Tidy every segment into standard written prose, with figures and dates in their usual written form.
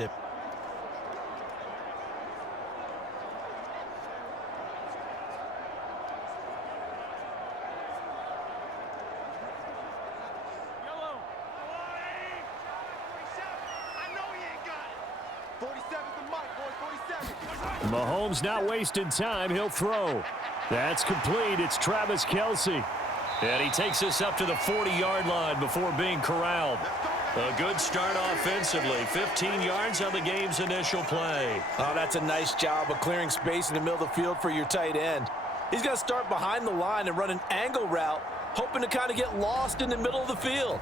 around him. Mahomes not wasting time. He'll throw. That's complete. It's Travis Kelce. And he takes us up to the 40-yard line before being corralled. A good start offensively. 15 yards on the game's initial play. Oh, that's a nice job of clearing space in the middle of the field for your tight end. He's going to start behind the line and run an angle route, hoping to kind of get lost in the middle of the field.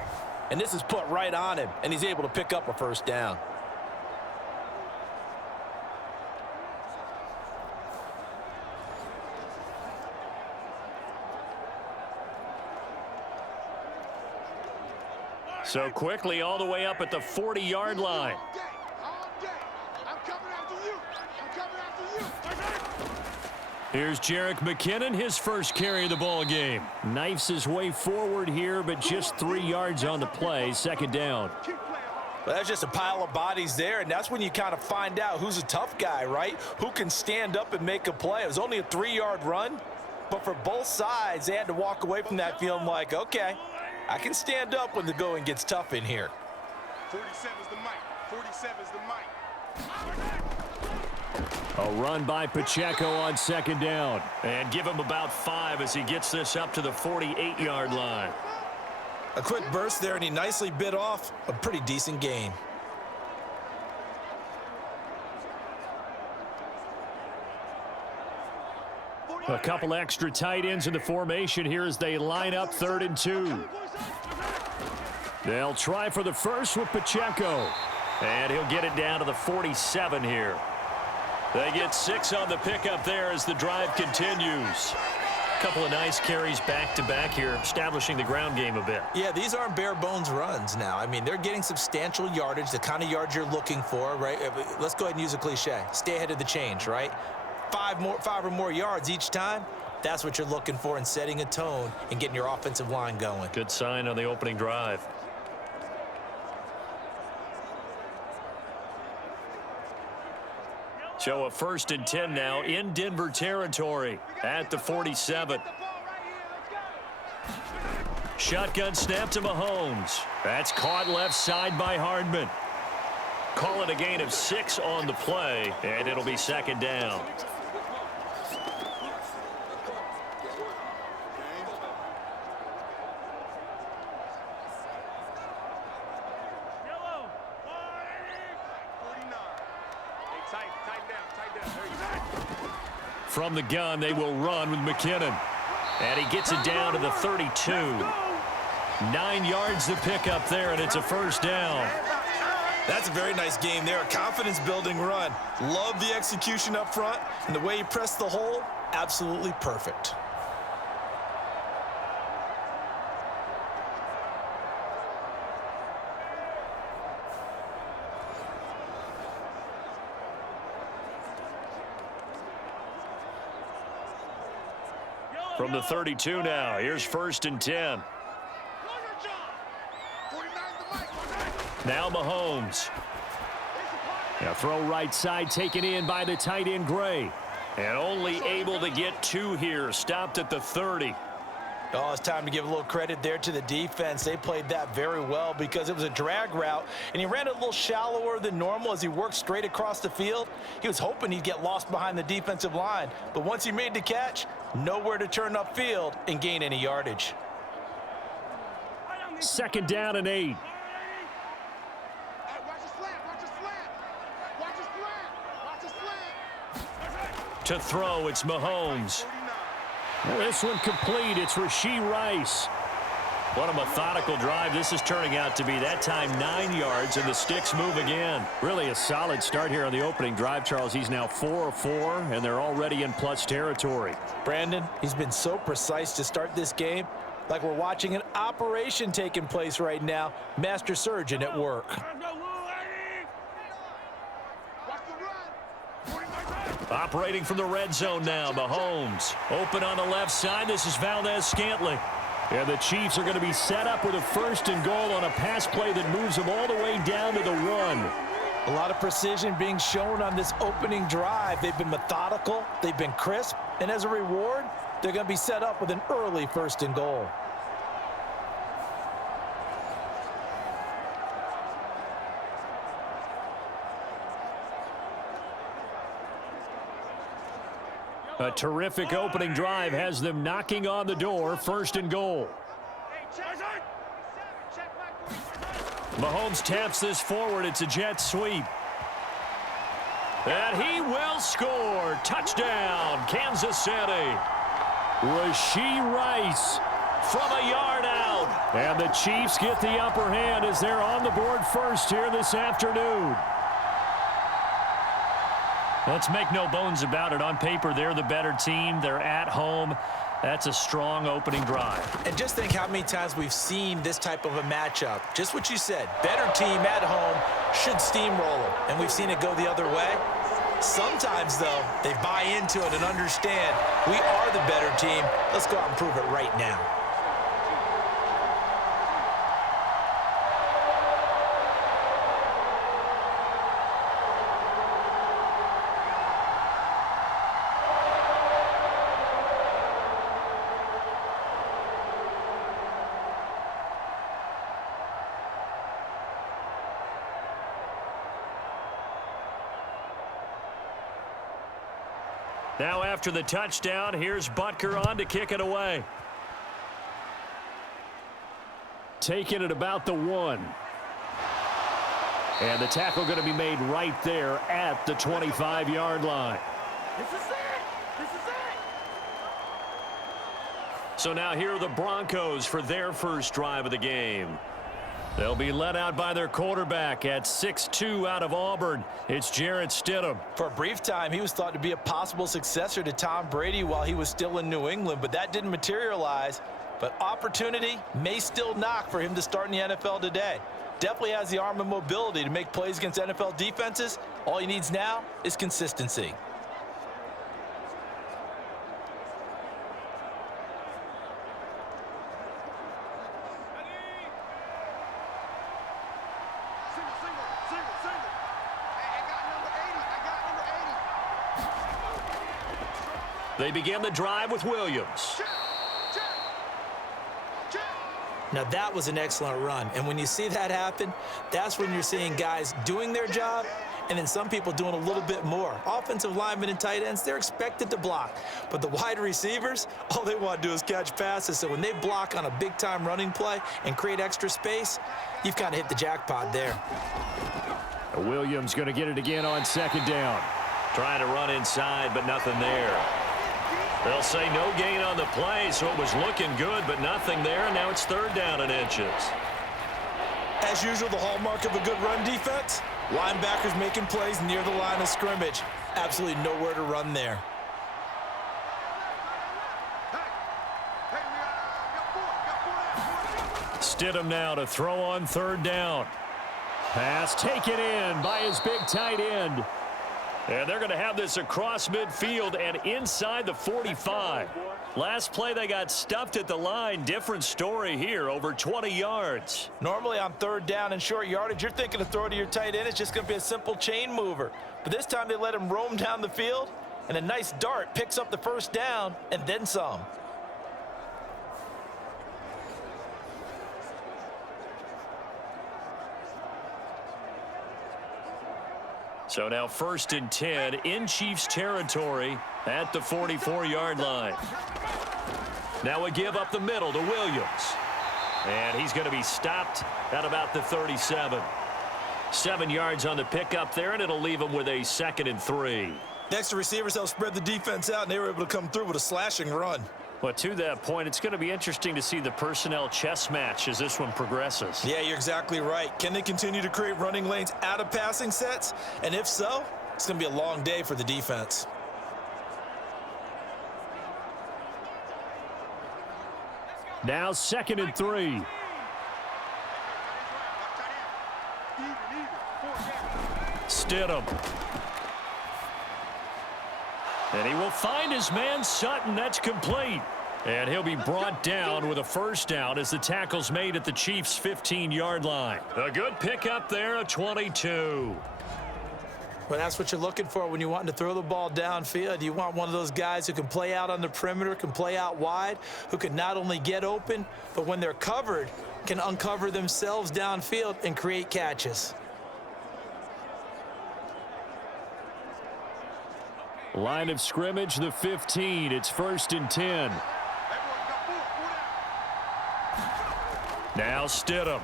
And this is put right on him, and he's able to pick up a first down. So quickly all the way up at the 40-yard line. Here's Jerick McKinnon, his first carry of the ball game. Knifes his way forward here, but just 3 yards on the play. Second down. Well, that's just a pile of bodies there, and that's when you kind of find out who's a tough guy, right? Who can stand up and make a play. It was only a 3-yard run, but for both sides, they had to walk away from that feeling like, okay, I can stand up when the going gets tough in here. 47's the mic. 47's the mic. A run by Pacheco on second down. And give him about 5 as he gets this up to the 48-yard line. A quick burst there, and he nicely bit off a pretty decent gain. A couple extra tight ends in the formation here as they line up 3rd and 2. They'll try for the first with Pacheco. And he'll get it down to the 47 here. They get 6 on the pickup there as the drive continues. A couple of nice carries back-to-back here, establishing the ground game a bit. Yeah, these aren't bare-bones runs now. I mean, they're getting substantial yardage, the kind of yards you're looking for, right? Let's go ahead and use a cliche. Stay ahead of the change, right? 5 or more yards each time. That's what you're looking for in setting a tone and getting your offensive line going. Good sign on the opening drive. So a 1st and 10 now in Denver territory at the 47. Shotgun snap to Mahomes. That's caught left side by Hardman. Call it a gain of 6 on the play, and it'll be second down. From the gun, they will run with McKinnon. And he gets it down to the 32. 9 yards to pick up there, and it's a first down. That's a very nice game there. A confidence-building run. Love the execution up front, and the way he pressed the hole, absolutely perfect. From the 32 now, here's 1st and 10. Now Mahomes. Now throw right side taken in by the tight end Gray. And only able to get 2 here. Stopped at the 30. Oh, it's time to give a little credit there to the defense. They played that very well because it was a drag route, and he ran it a little shallower than normal as he worked straight across the field. He was hoping he'd get lost behind the defensive line, but once he made the catch, nowhere to turn upfield and gain any yardage. Second down and 8. To throw, it's Mahomes. This one complete. It's Rashee Rice. What a methodical drive this is turning out to be. That time 9 yards, and the sticks move again. Really a solid start here on the opening drive, Charles. He's now 4 of 4, and they're already in plus territory. Brandon, he's been so precise to start this game, like we're watching an operation taking place right now. Master surgeon at work. Operating from the red zone now, Mahomes. Open on the left side. This is Valdez-Scantling. And the Chiefs are going to be set up with a 1st and goal on a pass play that moves them all the way down to the 1. A lot of precision being shown on this opening drive. They've been methodical, they've been crisp, and as a reward, they're going to be set up with an early 1st and goal. A terrific opening drive has them knocking on the door, 1st and goal. Mahomes taps this forward. It's a jet sweep. And he will score. Touchdown, Kansas City. Rashee Rice from a yard out. And the Chiefs get the upper hand as they're on the board first here this afternoon. Let's make no bones about it. On paper, they're the better team. They're at home. That's a strong opening drive. And just think how many times we've seen this type of a matchup. Just what you said. Better team at home should steamroll them. And we've seen it go the other way. Sometimes, though, they buy into it and understand we are the better team. Let's go out and prove it right now. Now after the touchdown, here's Butker on to kick it away. Taking it about the 1. And the tackle going to be made right there at the 25-yard line. This is it! This is it! So now here are the Broncos for their first drive of the game. They'll be led out by their quarterback at 6'2" out of Auburn. It's Jarrett Stidham. For a brief time, he was thought to be a possible successor to Tom Brady while he was still in New England, but that didn't materialize. But opportunity may still knock for him to start in the NFL today. Definitely has the arm and mobility to make plays against NFL defenses. All he needs now is consistency. They begin the drive with Williams. Now that was an excellent run, and when you see that happen, that's when you're seeing guys doing their job and then some people doing a little bit more. Offensive linemen and tight ends, they're expected to block, but the wide receivers, all they want to do is catch passes. So when they block on a big-time running play and create extra space, you've kind of hit the jackpot there. Williams going to get it again on 2nd down. Trying to run inside, but nothing there. They'll say no gain on the play, so it was looking good, but nothing there, and now it's 3rd down and inches. As usual, the hallmark of a good run defense, linebackers making plays near the line of scrimmage. Absolutely nowhere to run there. Stidham now to throw on 3rd down. Pass taken in by his big tight end. And they're going to have this across midfield and inside the 45. Last play, they got stuffed at the line. Different story here, over 20 yards. Normally on 3rd down and short yardage, you're thinking to throw to your tight end. It's just going to be a simple chain mover. But this time they let him roam down the field, and a nice dart picks up the 1st down and then some. So now 1st and 10 in Chiefs territory at the 44-yard line. Now a give up the middle to Williams. And he's going to be stopped at about the 37. 7 yards on the pickup there, and it'll leave him with a 2nd and 3. Next, the receivers helped spread the defense out, and they were able to come through with a slashing run. Well, to that point, it's going to be interesting to see the personnel chess match as this one progresses. Yeah, you're exactly right. Can they continue to create running lanes out of passing sets? And if so, it's going to be a long day for the defense. Now 2nd and 3. Stidham. And he will find his man Sutton. That's complete. And he'll be brought down with a 1st down as the tackle's made at the Chiefs' 15-yard line. A good pickup there, a 22. Well, that's what you're looking for when you're wanting to throw the ball downfield. You want one of those guys who can play out on the perimeter, can play out wide, who can not only get open, but when they're covered, can uncover themselves downfield and create catches. Line of scrimmage, the 15. It's 1st and 10. Now Stidham.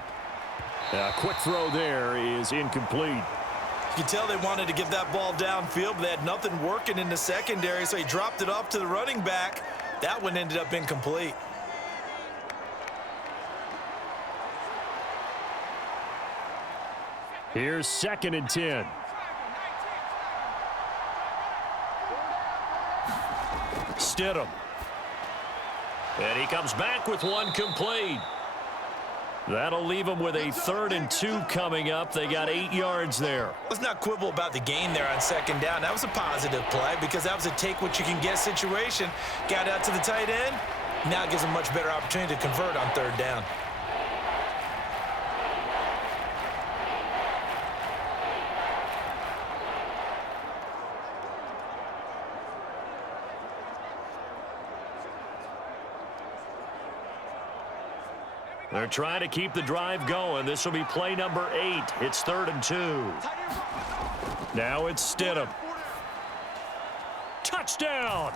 A quick throw there is incomplete. You can tell they wanted to get that ball downfield, but they had nothing working in the secondary, so he dropped it off to the running back. That one ended up incomplete. Here's 2nd and 10. Stidham. And he comes back with one complete. That'll leave them with a 3rd and 2 coming up. They got 8 yards there. Let's not quibble about the gain there on 2nd down. That was a positive play because that was a take-what-you-can-get situation. Got out to the tight end. Now it gives them a much better opportunity to convert on 3rd down. They're trying to keep the drive going. This will be play number 8. It's 3rd and 2. Now it's Stidham. Touchdown!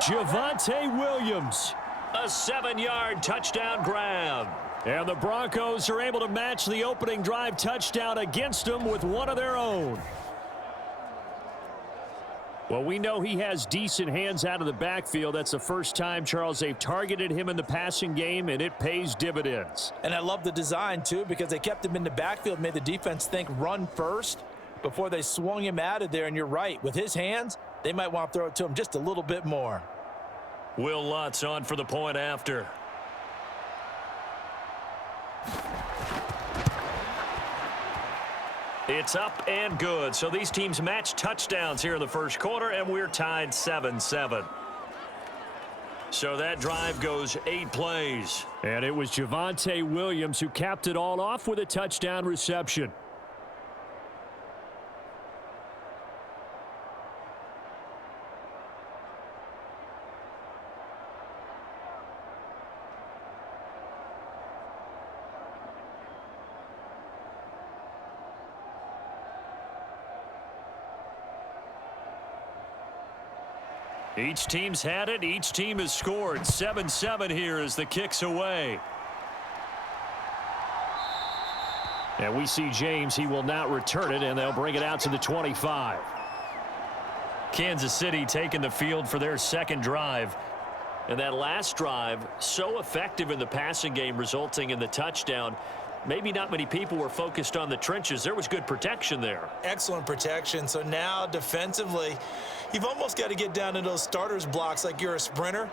Javonte Williams. A 7-yard touchdown grab. And the Broncos are able to match the opening drive touchdown against them with one of their own. Well, we know he has decent hands out of the backfield. That's the first time, Charles, they've targeted him in the passing game, and it pays dividends. And I love the design, too, because they kept him in the backfield, made the defense think run first before they swung him out of there. And you're right, with his hands, they might want to throw it to him just a little bit more. Will Lutz on for the point after. It's up and good. So these teams match touchdowns here in the first quarter, and we're tied 7-7. So that drive goes 8 plays. And it was Javonte Williams who capped it all off with a touchdown reception. Each team's had it. Each team has scored. 7-7 here as the kick's away. And we see James. He will not return it, and they'll bring it out to the 25. Kansas City taking the field for their second drive. And that last drive, so effective in the passing game, resulting in the touchdown. Maybe not many people were focused on the trenches. There was good protection there. Excellent protection. So now defensively, you've almost got to get down to those starters blocks like you're a sprinter.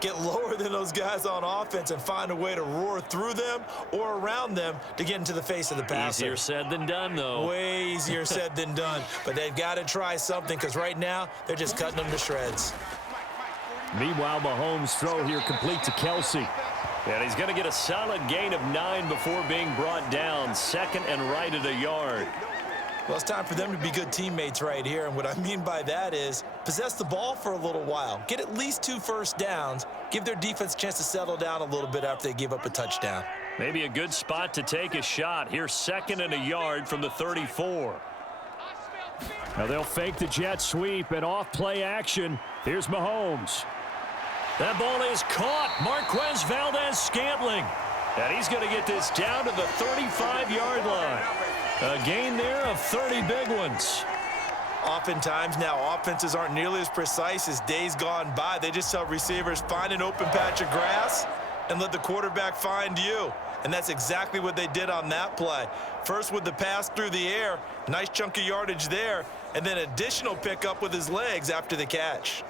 Get lower than those guys on offense and find a way to roar through them or around them to get into the face of the passer. Easier said than done, though. Way easier said than done. But they've got to try something because right now they're just cutting them to shreds. Meanwhile, Mahomes' throw here complete to Kelsey. And he's going to get a solid gain of 9 before being brought down. 2nd and right at a yard. Well, it's time for them to be good teammates right here. And what I mean by that is possess the ball for a little while. Get at least 2 first downs. Give their defense a chance to settle down a little bit after they give up a touchdown. Maybe a good spot to take a shot. Here's 2nd and a yard from the 34. Now they'll fake the jet sweep and off play action. Here's Mahomes. That ball is caught. Marquez Valdez-Scantling. And he's going to get this down to the 35-yard line. A gain there of 30 big ones. Oftentimes now offenses aren't nearly as precise as days gone by. They just tell receivers, find an open patch of grass and let the quarterback find you. And that's exactly what they did on that play. First with the pass through the air, nice chunk of yardage there, and then additional pickup with his legs after the catch.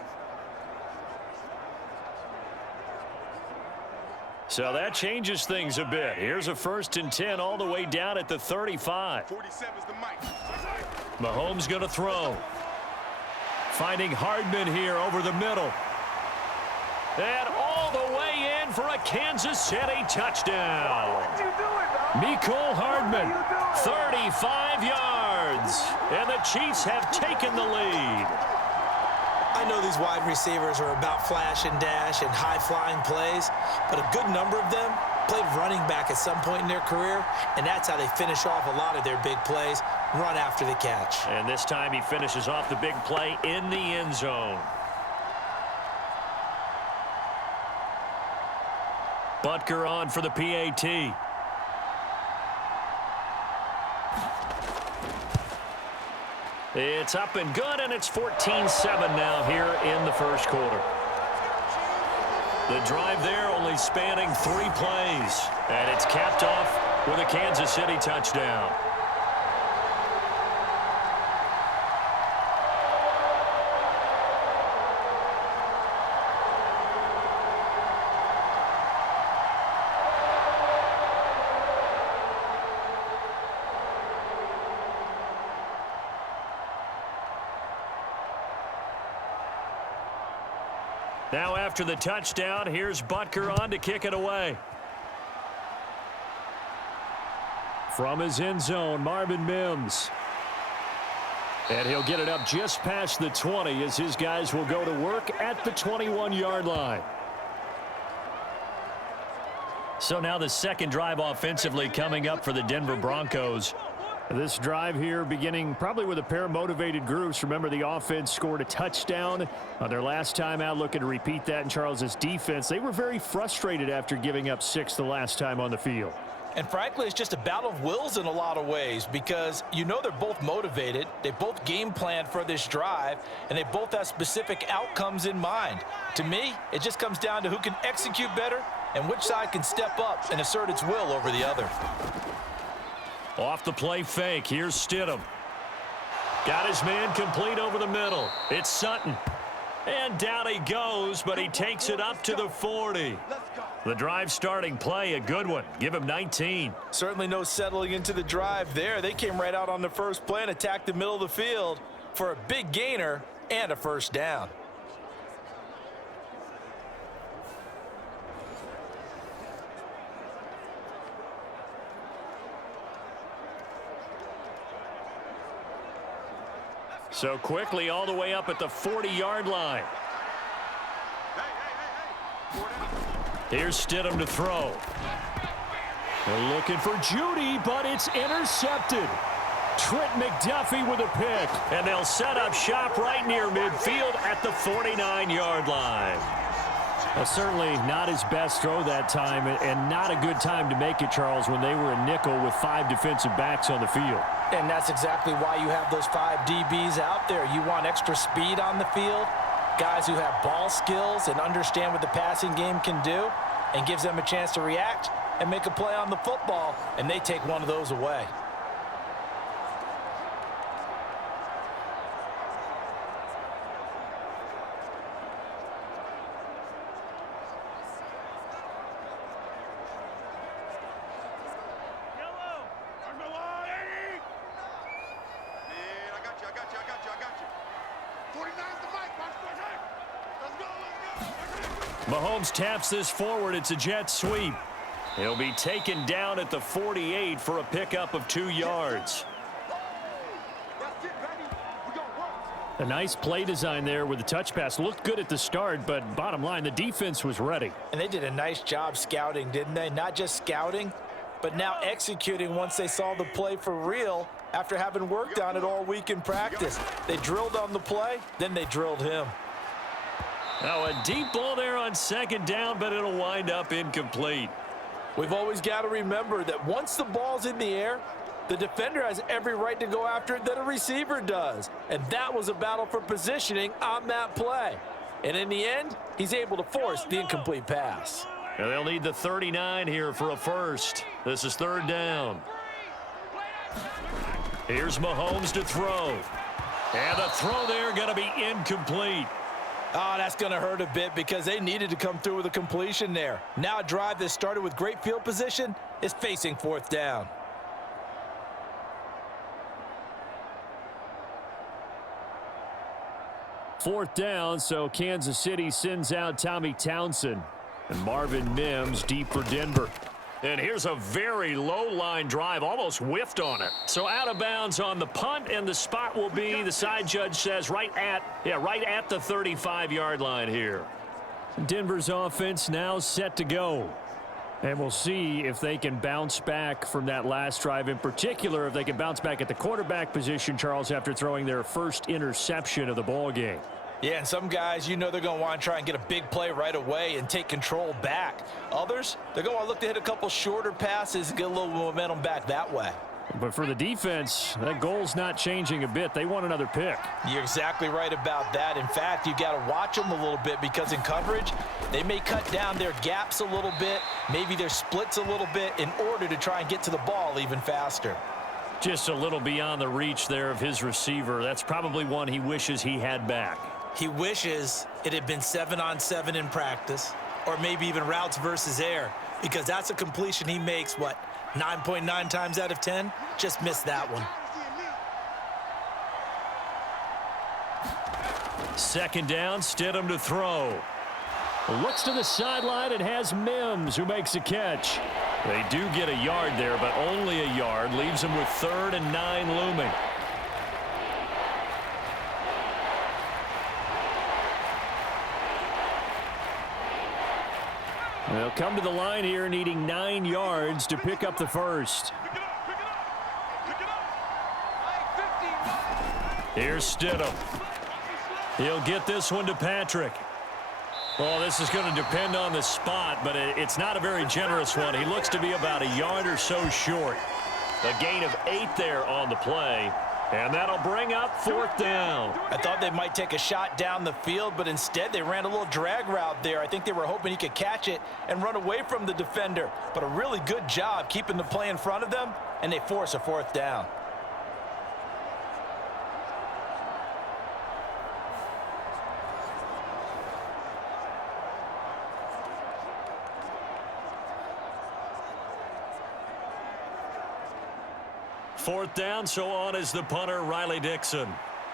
So that changes things a bit. Here's a 1st and 10 all the way down at the 35. 47's the mic. Mahomes going to throw. Finding Hardman here over the middle. And all the way in for a Kansas City touchdown. What you doing, dog? Mecole Hardman, 35 yards. ends. And the Chiefs have taken the lead. I know these wide receivers are about flash and dash and high-flying plays, but a good number of them played running back at some point in their career, and that's how they finish off a lot of their big plays, run after the catch. And this time he finishes off the big play in the end zone. Butker on for the PAT. It's up and good, and it's 14-7 now here in the first quarter. The drive there only spanning 3 plays, and it's capped off with a Kansas City touchdown. Now after the touchdown, here's Butker on to kick it away. From his end zone, Marvin Mims. And he'll get it up just past the 20 as his guys will go to work at the 21-yard line. So now the second drive offensively coming up for the Denver Broncos. This drive here beginning probably with a pair of motivated groups. Remember, the offense scored a touchdown on their last time out, looking to repeat that in Charles's defense. They were very frustrated after giving up 6 the last time on the field. And frankly, it's just a battle of wills in a lot of ways because you know they're both motivated. They both game plan for this drive, and they both have specific outcomes in mind. To me, it just comes down to who can execute better and which side can step up and assert its will over the other. Off the play fake, here's Stidham. Got his man complete over the middle. It's Sutton. And down he goes, but he takes it up to the 40. The drive starting play, a good one. Give him 19. Certainly no settling into the drive there. They came right out on the first play and attacked the middle of the field for a big gainer and a first down. So quickly all the way up at the 40-yard line. Here's Stidham to throw. They're looking for Judy, but it's intercepted. Trent McDuffie with a pick. And they'll set up shop right near midfield at the 49-yard line. Well, certainly not his best throw that time, and not a good time to make it, Charles, when they were a nickel with 5 defensive backs on the field. And that's exactly why you have those 5 DBs out there. You want extra speed on the field, guys who have ball skills and understand what the passing game can do, and gives them a chance to react and make a play on the football, and they take one of those away. Mahomes taps this forward. It's a jet sweep. He'll be taken down at the 48 for a pickup of 2 yards. A nice play design there with the touch pass. Looked good at the start, but bottom line, the defense was ready. And they did a nice job scouting, didn't they? Not just scouting, but now executing once they saw the play for real after having worked on it all week in practice. They drilled on the play, then they drilled him. Now a deep ball there on second down, but it'll wind up incomplete. We've always got to remember that once the ball's in the air, the defender has every right to go after it that a receiver does. And that was a battle for positioning on that play. And in the end, he's able to force the incomplete pass. And they'll need the 39 here for a first. This is third down. Here's Mahomes to throw. And the throw there going to be incomplete. Oh, that's going to hurt a bit because they needed to come through with a completion there. Now a drive that started with great field position is facing fourth down. Fourth down, so Kansas City sends out Tommy Townsend. And Marvin Mims deep for Denver. And here's a very low-line drive, almost whiffed on it. So out of bounds on the punt, and the spot will be, the side judge says, right at the 35-yard line here. Denver's offense now set to go. And we'll see if they can bounce back from that last drive. In particular, if they can bounce back at the quarterback position, Charles, after throwing their first interception of the ball game. Yeah, and some guys, they're going to want to try and get a big play right away and take control back. Others, they're going to want to look to hit a couple shorter passes and get a little momentum back that way. But for the defense, that goal's not changing a bit. They want another pick. You're exactly right about that. In fact, you got to watch them a little bit because in coverage, they may cut down their gaps a little bit, maybe their splits a little bit in order to try and get to the ball even faster. Just a little beyond the reach there of his receiver. That's probably one he wishes he had back. He wishes it had been 7-on-7 in practice, or maybe even routes versus air, because that's a completion he makes, 9.9 times out of 10? Just missed that one. Second down, Stidham to throw. Looks to the sideline and has Mims, who makes a catch. They do get a yard there, but only a yard. Leaves them with 3rd and 9 looming. They'll come to the line here needing 9 yards to pick up the first. Here's Stidham. He'll get this one to Patrick. Well, this is going to depend on the spot, but it's not a very generous one. He looks to be about a yard or so short. A gain of 8 there on the play. And that'll bring up 4th down. I thought they might take a shot down the field, but instead they ran a little drag route there. I think they were hoping he could catch it and run away from the defender. But a really good job keeping the play in front of them, and they force a 4th down. Fourth down, so on is the punter, Riley Dixon.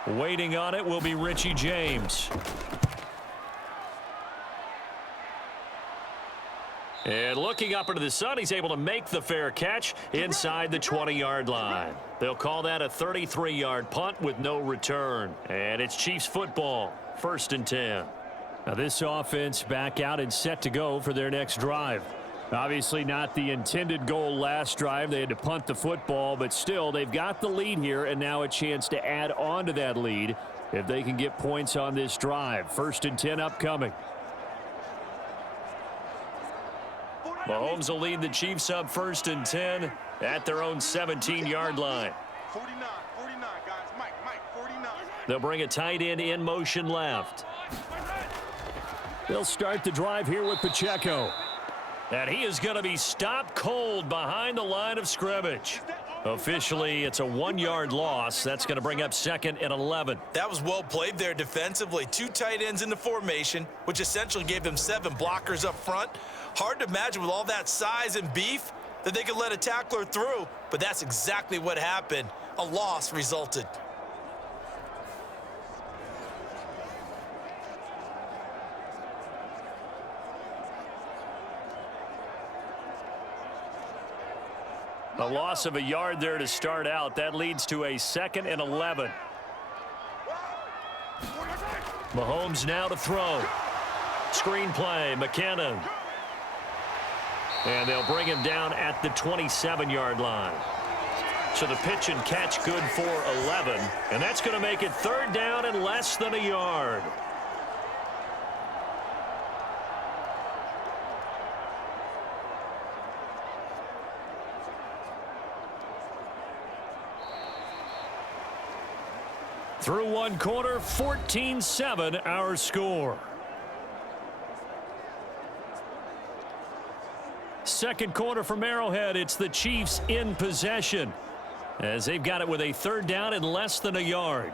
Waiting on it will be Richie James. And looking up into the sun, he's able to make the fair catch inside the 20-yard line. They'll call that a 33-yard punt with no return. And it's Chiefs football, 1st and 10. Now this offense back out and set to go for their next drive. Obviously not the intended goal last drive. They had to punt the football, but still they've got the lead here and now a chance to add on to that lead if they can get points on this drive. 1st and 10 upcoming. Mahomes will lead the Chiefs up 1st and 10 at their own 17-yard line. 49, guys. Mike, 49. They'll bring a tight end in motion left. They'll start the drive here with Pacheco. And he is going to be stopped cold behind the line of scrimmage. Officially, it's a 1-yard loss. That's going to bring up 2nd and 11. That was well played there defensively. 2 tight ends in the formation, which essentially gave them 7 blockers up front. Hard to imagine with all that size and beef that they could let a tackler through, but that's exactly what happened. A loss resulted. A loss of a yard there to start out. That leads to a 2nd and 11. Mahomes now to throw. Screen play, McKinnon. And they'll bring him down at the 27-yard line. So the pitch and catch good for 11. And that's going to make it 3rd down and less than a yard. Through 1 quarter, 14-7 our score. Second quarter from Arrowhead, it's the Chiefs in possession as they've got it with a 3rd down and less than a yard.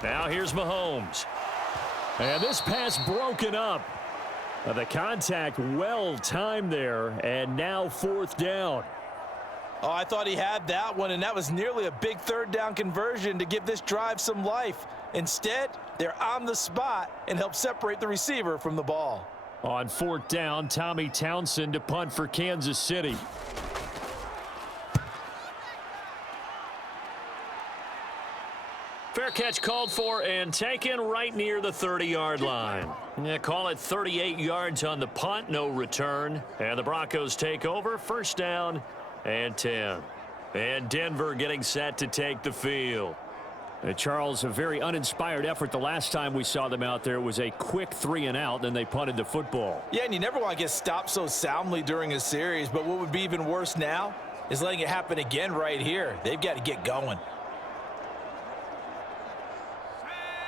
Now here's Mahomes. And this pass broken up. The contact well timed there, and now fourth down. Oh, I thought he had that one, and that was nearly a big third down conversion to give this drive some life. Instead, they're on the spot and help separate the receiver from the ball. On fourth down, Tommy Townsend to punt for Kansas City. Fair catch called for and taken right near the 30-yard line. Yeah, call it 38 yards on the punt, no return. And the Broncos take over, first down and 10. And Denver getting set to take the field. Charles, a very uninspired effort the last time we saw them out there. It was a quick 3-and-out, then they punted the football. Yeah, and you never want to get stopped so soundly during a series, but what would be even worse now is letting it happen again right here. They've got to get going.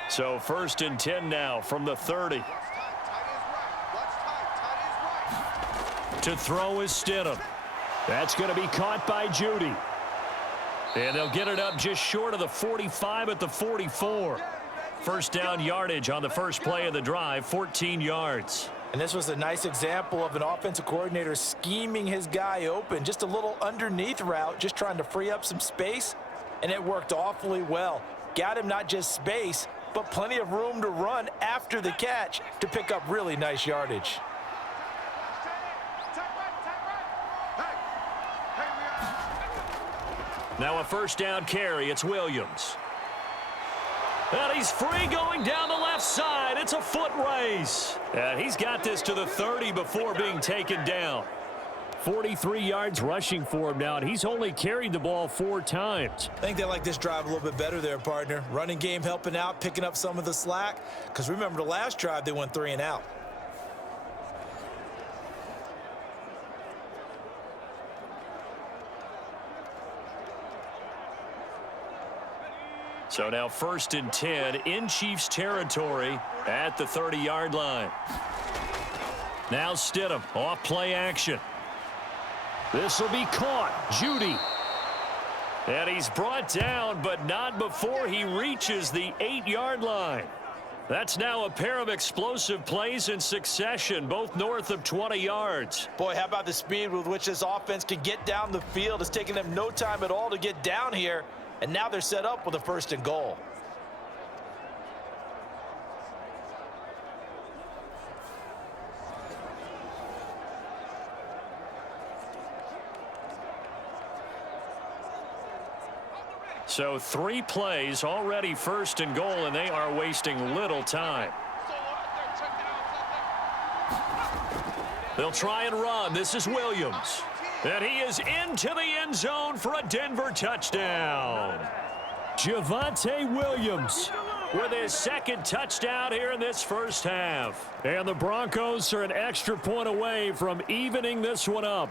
So first and 10 now from the 30. To throw is Stidham. That's going to be caught by Judy. And they'll get it up just short of the 45 at the 44. First down yardage on the first play of the drive, 14 yards. And this was a nice example of an offensive coordinator scheming his guy open. Just a little underneath route, just trying to free up some space. And it worked awfully well. Got him not just space, but plenty of room to run after the catch to pick up really nice yardage. Now a first down carry. It's Williams. And he's free going down the left side. It's a foot race. And he's got this to the 30 before being taken down. 43 yards rushing for him now, and he's only carried the ball 4 times. I think they like this drive a little bit better there, partner. Running game helping out, picking up some of the slack. Because remember, the last drive, they went 3-and-out. So now first and 10 in Chiefs territory at the 30-yard line. Now Stidham off play action. This will be caught. Judy. And he's brought down, but not before he reaches the 8-yard line. That's now a pair of explosive plays in succession, both north of 20 yards. Boy, how about the speed with which this offense can get down the field? It's taken them no time at all to get down here, and now they're set up with a first and goal. So 3 plays already first and goal, and they are wasting little time. They'll try and run. This is Williams. And he is into the end zone for a Denver touchdown. Javonte Williams with his second touchdown here in this first half. And the Broncos are an extra point away from evening this one up.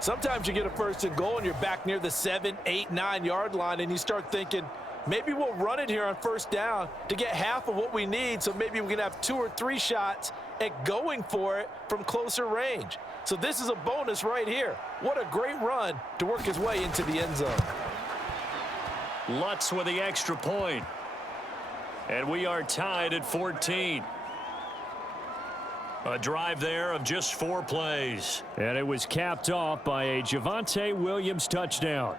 Sometimes you get a first and goal and you're back near the 7, 8, 9-yard line, and you start thinking, maybe we'll run it here on first down to get half of what we need, so maybe we can have 2 or 3 shots at going for it from closer range. So this is a bonus right here. What a great run to work his way into the end zone. Lutz with the extra point. And we are tied at 14. A drive there of just 4 plays. And it was capped off by a Javonte Williams touchdown.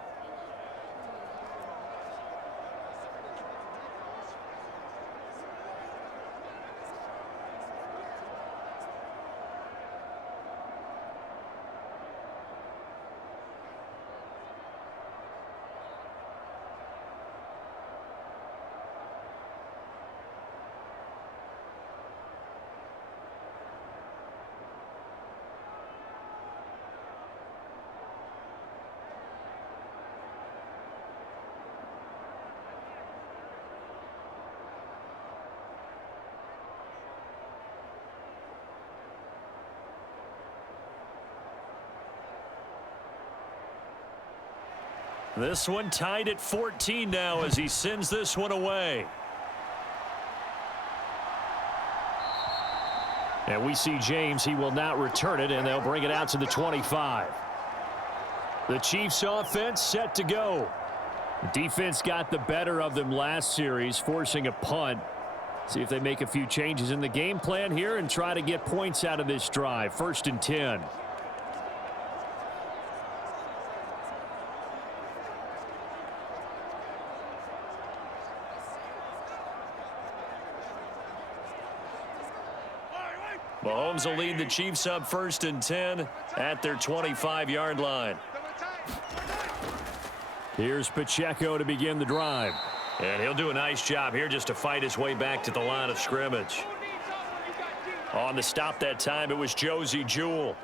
This one tied at 14 now as he sends this one away. And we see James. He will not return it, and they'll bring it out to the 25. The Chiefs offense set to go. The defense got the better of them last series, forcing a punt. See if they make a few changes in the game plan here and try to get points out of this drive. 1st and 10. Mahomes will lead the Chiefs up 1st and 10 at their 25-yard line. Here's Pacheco to begin the drive. And he'll do a nice job here just to fight his way back to the line of scrimmage. On the stop that time, it was Josie Jewell.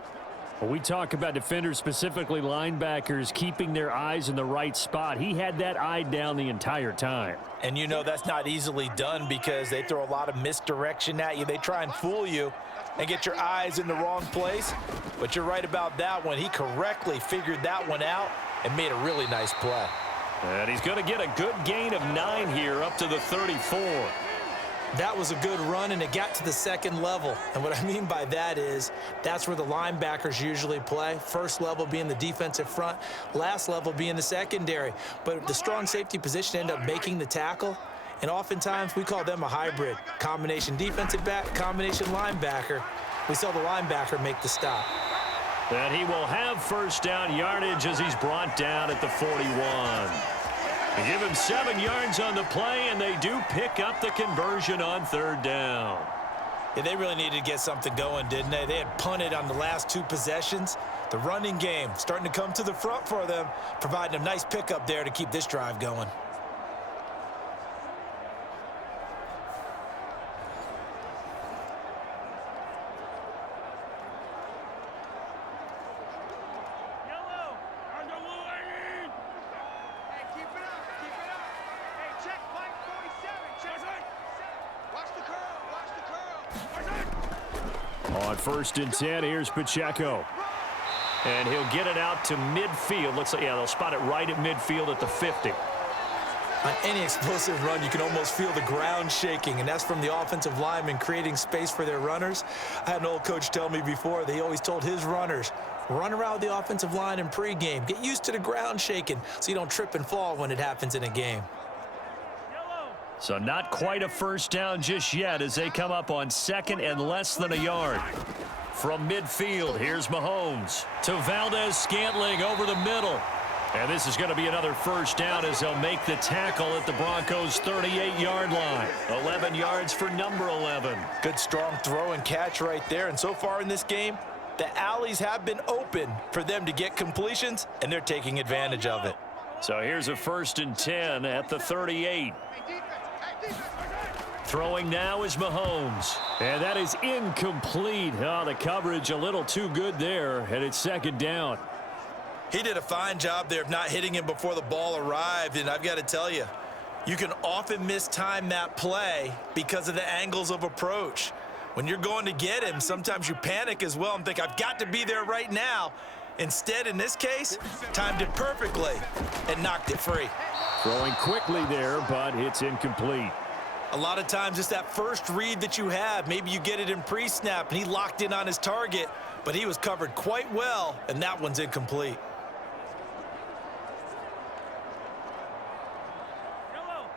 When we talk about defenders, specifically linebackers, keeping their eyes in the right spot, he had that eye down the entire time. And you know that's not easily done because they throw a lot of misdirection at you. They try and fool you and get your eyes in the wrong place. But you're right about that one. He correctly figured that one out and made a really nice play. And he's going to get a good gain of 9 here up to the 34. That was a good run, and it got to the 2nd level. And what I mean by that is that's where the linebackers usually play. First level being the defensive front, last level being the secondary. But the strong safety position ended up making the tackle. And oftentimes we call them a hybrid. Combination defensive back, combination linebacker. We saw the linebacker make the stop. And he will have 1st down yardage as he's brought down at the 41. They give him 7 yards on the play, and they do pick up the conversion on 3rd down. Yeah, they really needed to get something going, didn't they? They had punted on the last 2 possessions. The running game starting to come to the front for them, providing a nice pickup there to keep this drive going. On 1st and 10, here's Pacheco. And he'll get it out to midfield. Looks like, yeah, they'll spot it right at midfield at the 50. On any explosive run, you can almost feel the ground shaking, and that's from the offensive linemen creating space for their runners. I had an old coach tell me before, they always told his runners, run around the offensive line in pregame. Get used to the ground shaking so you don't trip and fall when it happens in a game. So not quite a 1st down just yet as they come up on 2nd and less than a yard. From midfield, here's Mahomes to Valdez-Scantling over the middle. And this is going to be another 1st down as they'll make the tackle at the Broncos' 38-yard line. 11 yards for number 11. Good strong throw and catch right there. And so far in this game, the alleys have been open for them to get completions, and they're taking advantage of it. So here's a 1st and 10 at the 38. Throwing now is Mahomes. And that is incomplete. Oh, the coverage a little too good there, and it's 2nd down. He did a fine job there of not hitting him before the ball arrived, and I've got to tell you, you can often mistime that play because of the angles of approach. When you're going to get him, sometimes you panic as well and think, I've got to be there right now. Instead, in this case, timed it perfectly and knocked it free. Throwing quickly there, but it's incomplete. A lot of times it's that first read that you have. Maybe you get it in pre-snap, and he locked in on his target, but he was covered quite well, and that one's incomplete.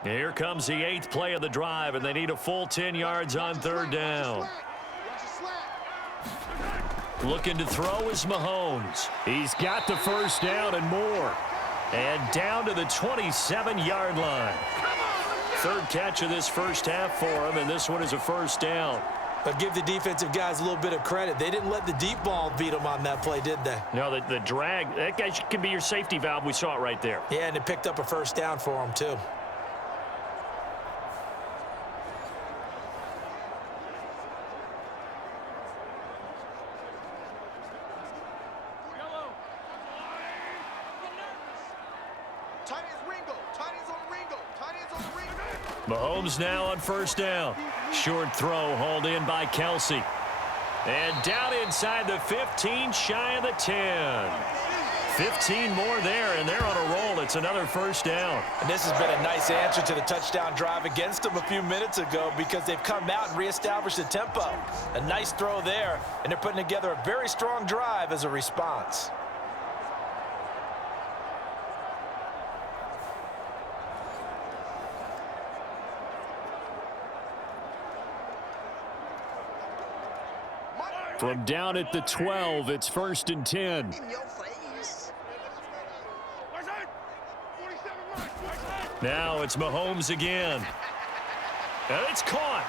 Here comes the 8th play of the drive, and they need a full 10 yards on 3rd down. Looking to throw is Mahomes. He's got the 1st down and more. And down to the 27-yard line. 3rd catch of this 1st half for him, and this one is a 1st down. But give the defensive guys a little bit of credit. They didn't let the deep ball beat them on that play, did they? No, the drag, that guy can be your safety valve. We saw it right there. Yeah, and it picked up a 1st down for them, too. Mahomes now on 1st down. Short throw hauled in by Kelsey. And down inside the 15, shy of the 10. 15 more there, and they're on a roll. It's another 1st down. And this has been a nice answer to the touchdown drive against them a few minutes ago because they've come out and reestablished the tempo. A nice throw there, and they're putting together a very strong drive as a response. From down at the 12, it's 1st and 10. Now it's Mahomes again. And it's caught.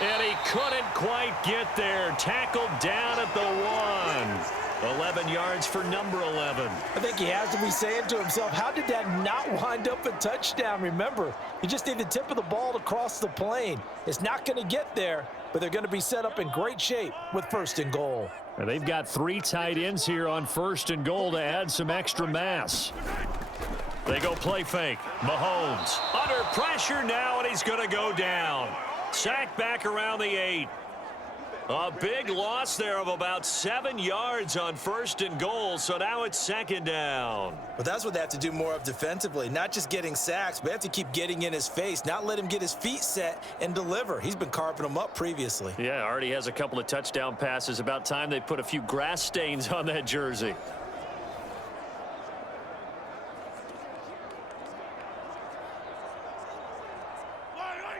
And he couldn't quite get there. Tackled down at the 1. 11 yards for number 11. I think he has to be saying to himself, how did that not wind up a touchdown? Remember, you just need the tip of the ball to cross the plane. It's not going to get there, but they're going to be set up in great shape with 1st and goal. And they've got 3 tight ends here on 1st and goal to add some extra mass. They go play fake. Mahomes under pressure now, and he's going to go down. Sacked back around the 8. A big loss there of about 7 yards on 1st and goal, so now it's 2nd down. But that's what they have to do more of defensively, not just getting sacks, but they have to keep getting in his face, not let him get his feet set and deliver. He's been carving them up previously. Yeah, already has a couple of touchdown passes. About time they put a few grass stains on that jersey.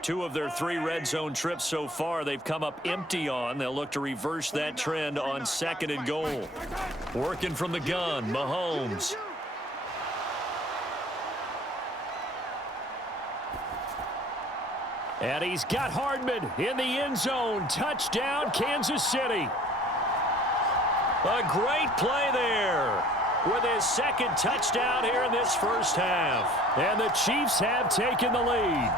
Two of their 3 red zone trips so far, they've come up empty on. They'll look to reverse that trend on 2nd and goal. Working from the gun, Mahomes. And he's got Hardman in the end zone. Touchdown, Kansas City. A great play there with his 2nd touchdown here in this first half. And the Chiefs have taken the lead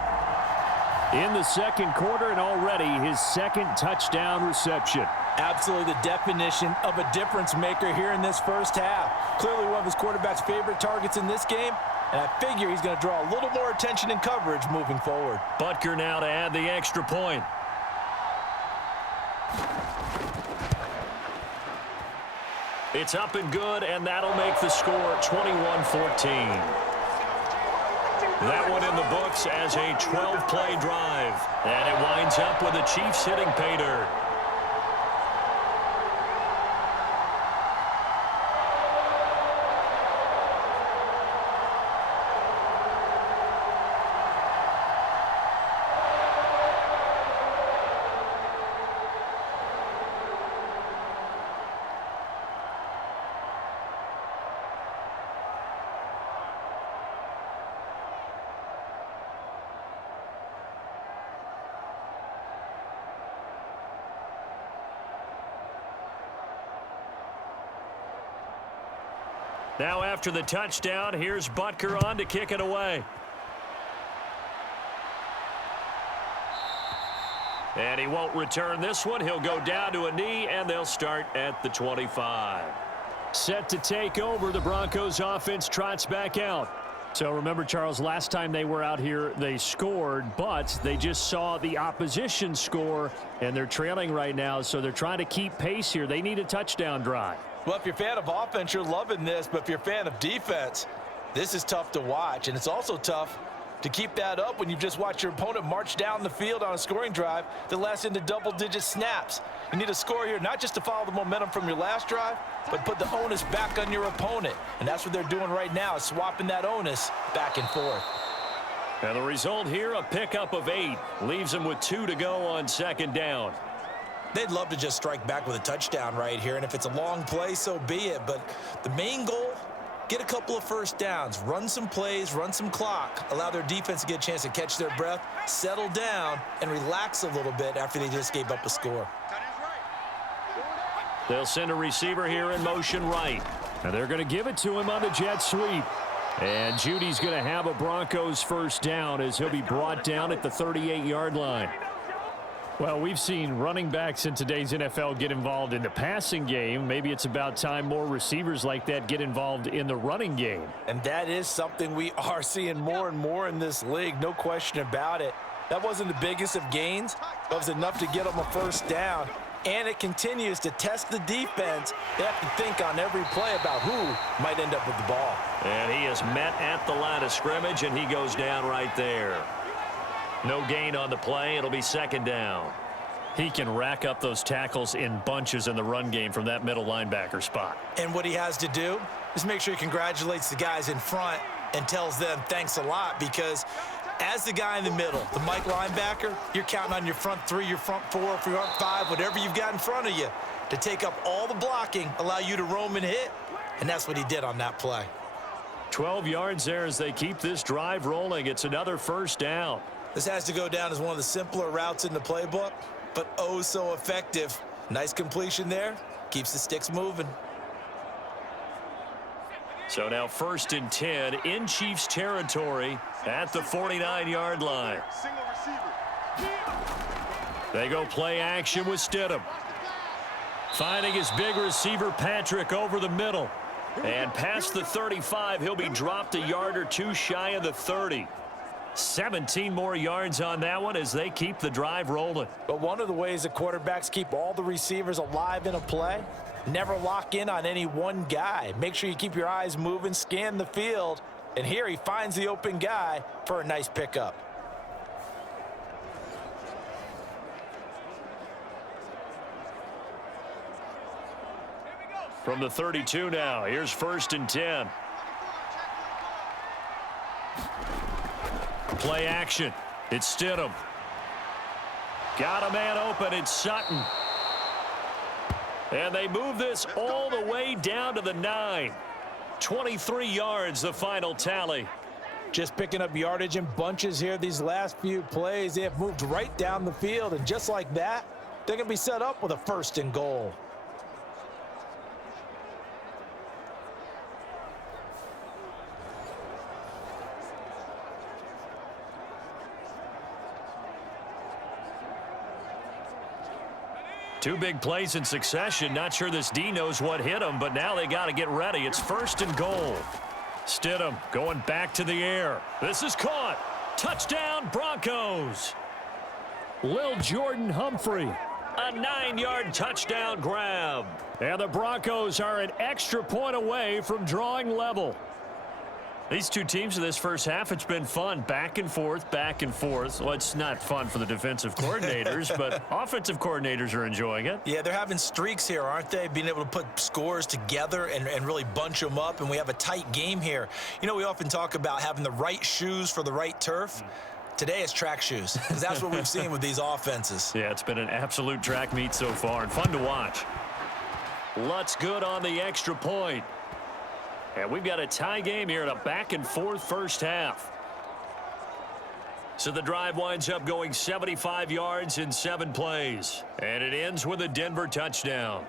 in the 2nd quarter, and already his 2nd touchdown reception. Absolutely the definition of a difference maker here in this first half. Clearly one of his quarterback's favorite targets in this game, and I figure he's going to draw a little more attention and coverage moving forward. Butker now to add the extra point. It's up and good, and that'll make the score 21-14. That one in the books as a 12-play drive. And it winds up with the Chiefs hitting pay dirt. Now after the touchdown, here's Butker on to kick it away. And he won't return this one. He'll go down to a knee, and they'll start at the 25. Set to take over, the Broncos offense trots back out. So remember, Charles, last time they were out here, they scored, but they just saw the opposition score, and they're trailing right now, so they're trying to keep pace here. They need a touchdown drive. Well, if you're a fan of offense, you're loving this, but if you're a fan of defense, this is tough to watch, and it's also tough to keep that up when you've just watched your opponent march down the field on a scoring drive that lasts into double-digit snaps. You need a score here, not just to follow the momentum from your last drive, but put the onus back on your opponent. And that's what they're doing right now, is swapping that onus back and forth. And the result here, a pickup of 8. Leaves them with 2 to go on 2nd down. They'd love to just strike back with a touchdown right here, and if it's a long play, so be it. But the main goal, get a couple of first downs, run some plays, run some clock, allow their defense to get a chance to catch their breath, settle down, and relax a little bit after they just gave up a score. They'll send a receiver here in motion right. And they're going to give it to him on the jet sweep. And Judy's going to have a Broncos first down as he'll be brought down at the 38-yard line. Well, we've seen running backs in today's NFL get involved in the passing game. Maybe it's about time more receivers like that get involved in the running game. And that is something we are seeing more and more in this league, no question about it. That wasn't the biggest of gains, but it was enough to get them a first down. And it continues to test the defense. They have to think on every play about who might end up with the ball. And he is met at the line of scrimmage, and he goes down right there. No gain on the play. It'll be 2nd down. He can rack up those tackles in bunches in the run game from that middle linebacker spot. And what he has to do is make sure he congratulates the guys in front and tells them thanks a lot, because as the guy in the middle, the Mike linebacker, you're counting on your front 3, your front 4, your front 5, whatever you've got in front of you. to take up all the blocking, allow you to roam and hit, and that's what he did on that play. 12 yards there as they keep this drive rolling. It's another first down. This has to go down as one of the simpler routes in the playbook, but oh so effective. Nice completion there. Keeps the sticks moving. So now 1st and 10 in Chiefs territory at the 49-yard line. Single receiver. They go play action with Stidham. Finding his big receiver Patrick over the middle. And past the 35, he'll be dropped a yard or two shy of the 30. 17 more yards on that one as they keep the drive rolling. But one of the ways the quarterbacks keep all the receivers alive in a play, never lock in on any one guy. Make sure you keep your eyes moving, scan the field, and here he finds the open guy for a nice pickup. From the 32 now, here's 1st and 10. Play action. It's Stidham. Got a man open. It's Sutton. And they move this all the way down to the 9. 23 yards, the final tally. Just picking up yardage in bunches here these last few plays. They have moved right down the field, and just like that, they're going to be set up with a 1st and goal. Two big plays in succession. Not sure this D knows what hit him, but now they got to get ready. It's 1st and goal. Stidham going back to the air. This is caught. Touchdown, Broncos. Lil Jordan Humphrey. A 9-yard touchdown grab. And the Broncos are an extra point away from drawing level. These two teams in this first half, it's been fun. Back and forth, back and forth. Well, it's not fun for the defensive coordinators, but offensive coordinators are enjoying it. Yeah, they're having streaks here, aren't they? Being able to put scores together and really bunch them up, and we have a tight game here. You know, we often talk about having the right shoes for the right turf. Today it's track shoes, because that's what we've seen with these offenses. Yeah, it's been an absolute track meet so far, and fun to watch. Lutz good on the extra point. And we've got a tie game here in a back-and-forth first half. So the drive winds up going 75 yards in 7 plays. And it ends with a Denver touchdown.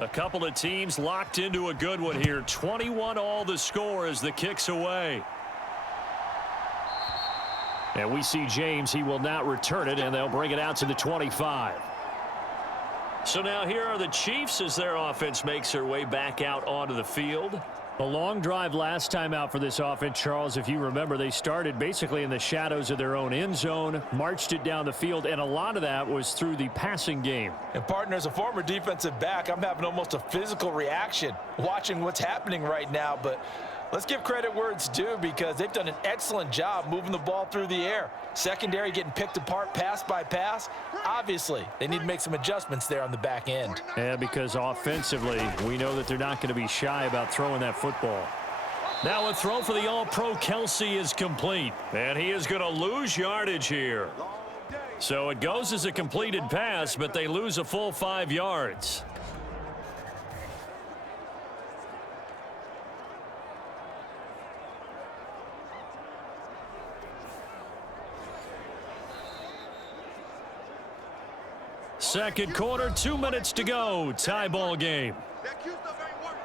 A couple of teams locked into a good one here. 21 all the score as the kick's away. And we see James. He will not return it, and they'll bring it out to the 25. So now here are the Chiefs as their offense makes their way back out onto the field. A long drive last time out for this offense, Charles. If you remember, they started basically in the shadows of their own end zone, marched it down the field, and a lot of that was through the passing game. And partner, as a former defensive back, I'm having almost a physical reaction watching what's happening right now. But let's give credit where it's due, because they've done an excellent job moving the ball through the air. Secondary getting picked apart pass by pass. Obviously, they need to make some adjustments there on the back end. Yeah, because offensively, we know that they're not going to be shy about throwing that football. Now a throw for the All-Pro Kelsey is complete. And he is going to lose yardage here. So it goes as a completed pass, but they lose a full 5 yards. Second quarter, 2 minutes to go. Tie ball game. That cue stuff ain't working.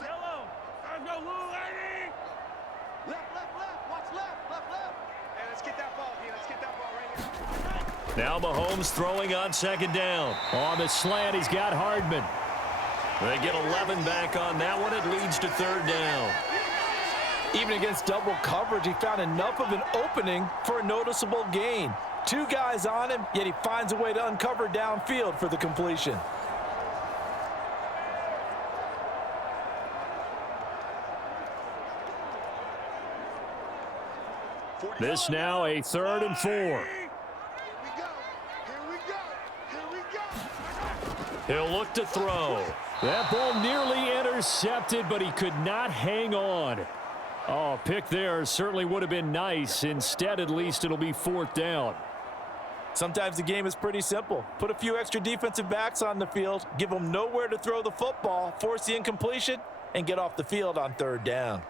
Yellow. Let's go, little lady. Left, watch left. Hey, let's get that ball here. Let's get that ball right here. Now Mahomes throwing on second down. On the slant, he's got Hardman. They get 11 back on that one. It leads to third down. Even against double coverage, he found enough of an opening for a noticeable gain. 2 guys on him, yet he finds a way to uncover downfield for the completion. This now a 3rd and 4. He'll look to throw. That ball nearly intercepted, but he could not hang on. Oh, pick there certainly would have been nice. Instead, at least it'll be 4th down. Sometimes the game is pretty simple. Put a few extra defensive backs on the field, give them nowhere to throw the football, force the incompletion, and get off the field on 3rd down.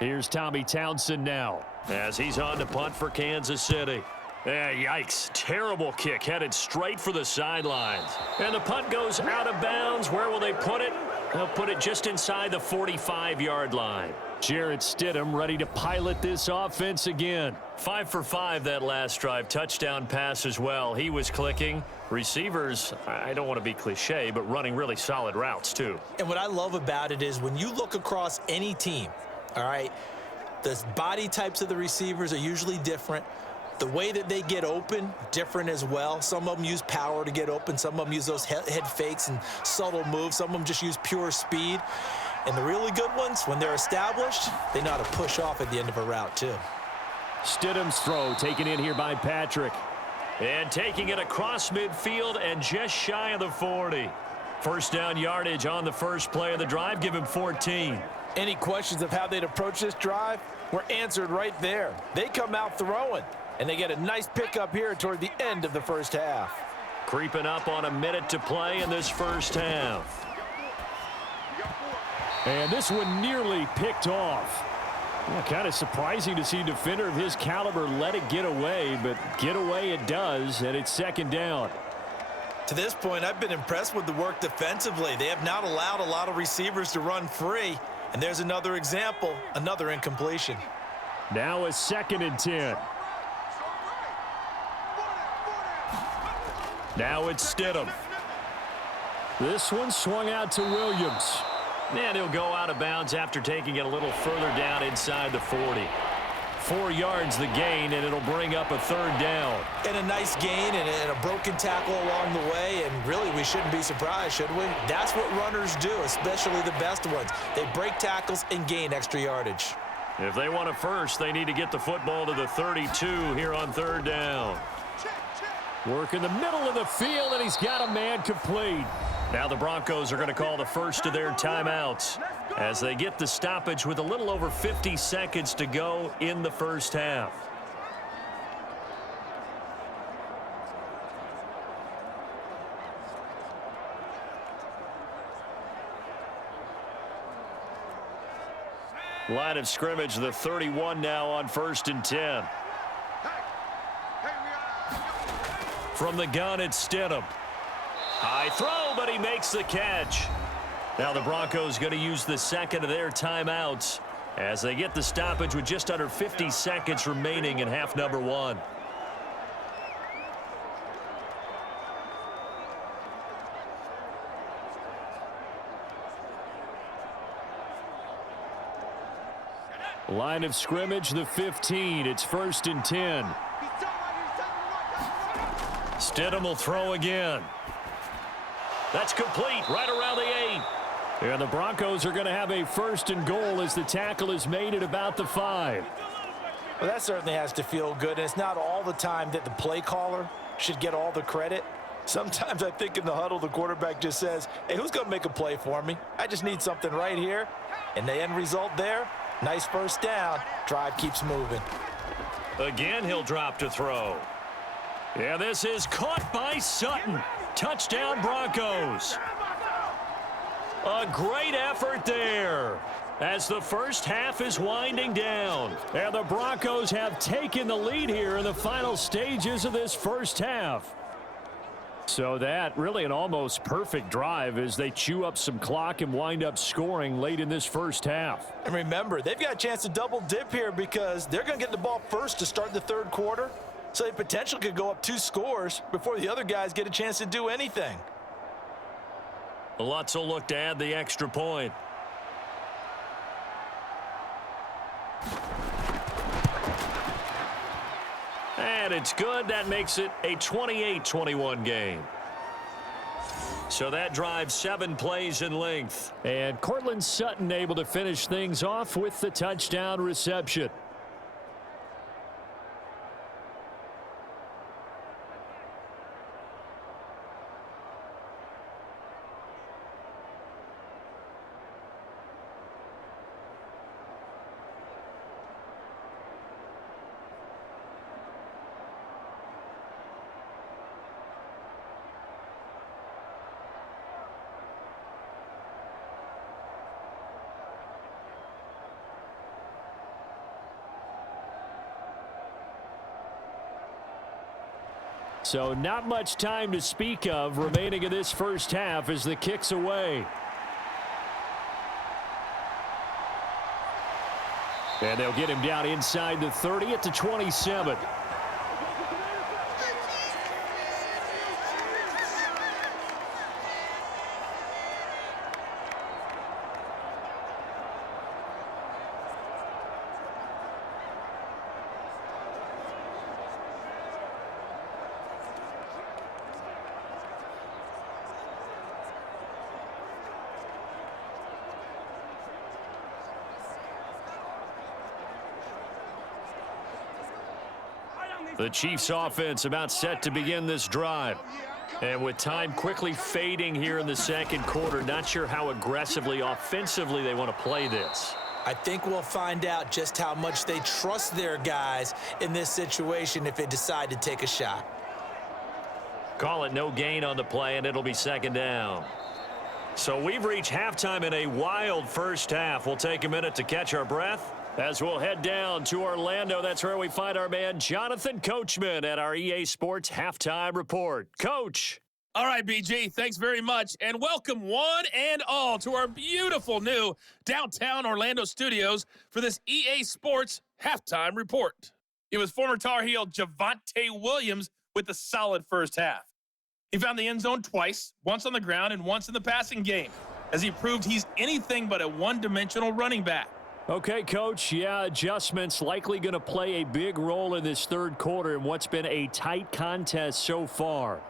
Here's Tommy Townsend now, as he's on to punt for Kansas City. Yikes. Terrible kick headed straight for the sidelines. And the punt goes out of bounds. Where will they put it? They'll put it just inside the 45-yard line. Jarrett Stidham ready to pilot this offense again. 5 for 5 that last drive. Touchdown pass as well. He was clicking. Receivers, I don't want to be cliche, but running really solid routes too. And what I love about it is when you look across any team, all right, the body types of the receivers are usually different. The way that they get open, different as well. Some of them use power to get open. Some of them use those head fakes and subtle moves. Some of them just use pure speed. And the really good ones, when they're established, they know how to push off at the end of a route, too. Stidham's throw taken in here by Patrick. And taking it across midfield and just shy of the 40. First down yardage on the first play of the drive. Give him 14. Any questions of how they'd approach this drive were answered right there. They come out throwing. And they get a nice pickup here toward the end of the first half. Creeping up on a minute to play in this first half. And this one nearly picked off. Yeah, kind of surprising to see a defender of his caliber let it get away, but get away it does, and it's 2nd down. To this point, I've been impressed with the work defensively. They have not allowed a lot of receivers to run free. And there's another example, another incompletion. Now a 2nd and 10. Now it's Stidham. This one swung out to Williams. And he'll go out of bounds after taking it a little further down inside the 40. 4 yards the gain, and it'll bring up a 3rd down. And a nice gain and a broken tackle along the way, and really we shouldn't be surprised, should we? That's what runners do, especially the best ones. They break tackles and gain extra yardage. If they want a first, they need to get the football to the 32 here on 3rd down. Work in the middle of the field, and he's got a man complete. Now the Broncos are going to call the first of their timeouts as they get the stoppage with a little over 50 seconds to go in the first half. Line of scrimmage, the 31 now on 1st and 10. From the gun, it's Stidham. High throw, but he makes the catch. Now the Broncos going to use the 2nd of their timeouts as they get the stoppage with just under 50 seconds remaining in half number 1. Line of scrimmage, the 15. It's 1st and 10. Stidham will throw again. That's complete right around the 8. And the Broncos are going to have a 1st and goal as the tackle is made at about the 5. Well, that certainly has to feel good, and it's not all the time that the play caller should get all the credit. Sometimes I think in the huddle, the quarterback just says, hey, who's going to make a play for me? I just need something right here. And the end result there, nice first down. Drive keeps moving. Again, he'll drop to throw. Yeah, this is caught by Sutton. Touchdown, Broncos. A great effort there as the first half is winding down. And the Broncos have taken the lead here in the final stages of this first half. So that really an almost perfect drive as they chew up some clock and wind up scoring late in this first half. And remember, they've got a chance to double dip here because they're going to get the ball first to start the 3rd quarter. So they potentially could go up 2 scores before the other guys get a chance to do anything. Lutz will look to add the extra point. and it's good. That makes it a 28-21 game. So that drive 7 plays in length. And Cortland Sutton able to finish things off with the touchdown reception. So not much time to speak of remaining in this first half as the kick's away. And they'll get him down inside the 30 at the 27. The Chiefs offense about set to begin this drive. And with time quickly fading here in the second quarter, not sure how aggressively, offensively they want to play this. I think we'll find out just how much they trust their guys in this situation if they decide to take a shot. Call it no gain on the play, and it'll be second down. So we've reached halftime in a wild first half. We'll take a minute to catch our breath as we'll head down to Orlando. That's where we find our man Jonathan Coachman at our EA Sports Halftime Report. Coach. All right, BG, thanks very much, and welcome one and all to our beautiful new downtown Orlando studios for this EA Sports Halftime Report. It was former Tar Heel Javonte Williams with a solid first half. He found the end zone twice, once on the ground and once in the passing game, as he proved he's anything but a one-dimensional running back. Okay, Coach, yeah, adjustments likely going to play a big role in this third quarter in what's been a tight contest so far.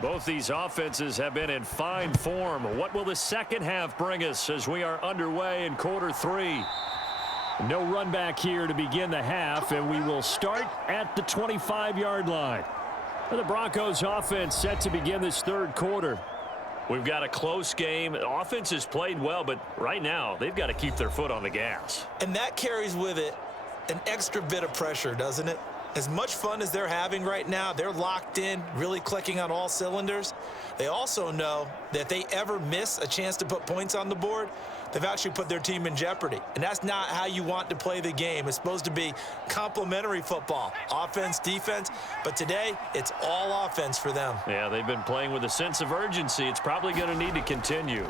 Both these offenses have been in fine form. What will the second half bring us as we are underway in quarter three? No run back here to begin the half, and we will start at the 25-yard line. The Broncos offense set to begin this third quarter. We've got a close game. The offense has played well, but right now they've got to keep their foot on the gas. And that carries with it an extra bit of pressure, doesn't it? As much fun as they're having right now, they're locked in, really clicking on all cylinders. They also know that if they ever miss a chance to put points on the board, they've actually put their team in jeopardy. And that's not how you want to play the game. It's supposed to be complementary football, offense, defense. But today, it's all offense for them. Yeah, they've been playing with a sense of urgency. It's probably going to need to continue.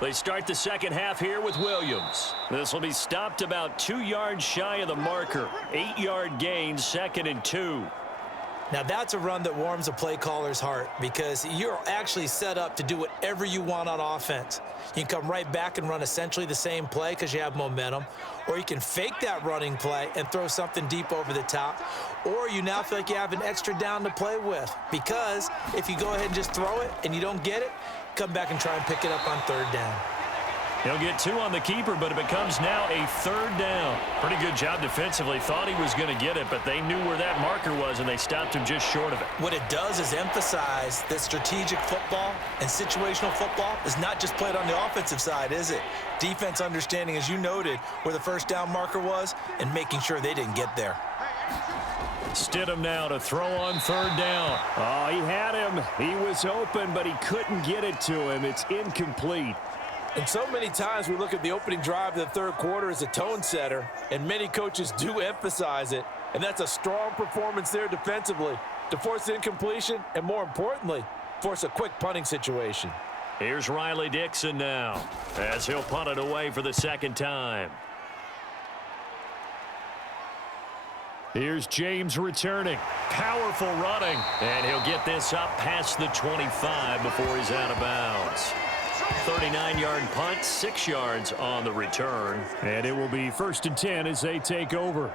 They start the second half here with Williams. This will be stopped about 2 yards shy of the marker. 8-yard gain, 2nd and 2. Now that's a run that warms a play caller's heart because you're actually set up to do whatever you want on offense. You can come right back and run essentially the same play because you have momentum, or you can fake that running play and throw something deep over the top, or you now feel like you have an extra down to play with because if you go ahead and just throw it and you don't get it, come back and try and pick it up on third down. He'll get 2 on the keeper, but it becomes now a 3rd down. Pretty good job defensively. Thought he was going to get it, but they knew where that marker was, and they stopped him just short of it. What it does is emphasize that strategic football and situational football is not just played on the offensive side, is it? Defense understanding, as you noted, where the first down marker was and making sure they didn't get there. Stidham now to throw on 3rd down. Oh, he had him. He was open, but he couldn't get it to him. It's incomplete. And so many times we look at the opening drive of the third quarter as a tone setter, and many coaches do emphasize it. And that's a strong performance there defensively to force incompletion and, more importantly, force a quick punting situation. Here's Riley Dixon now as he'll punt it away for the second time. Here's James returning. Powerful running, and he'll get this up past the 25 before he's out of bounds. 39-yard punt, 6 yards on the return. And it will be 1st and 10 as they take over.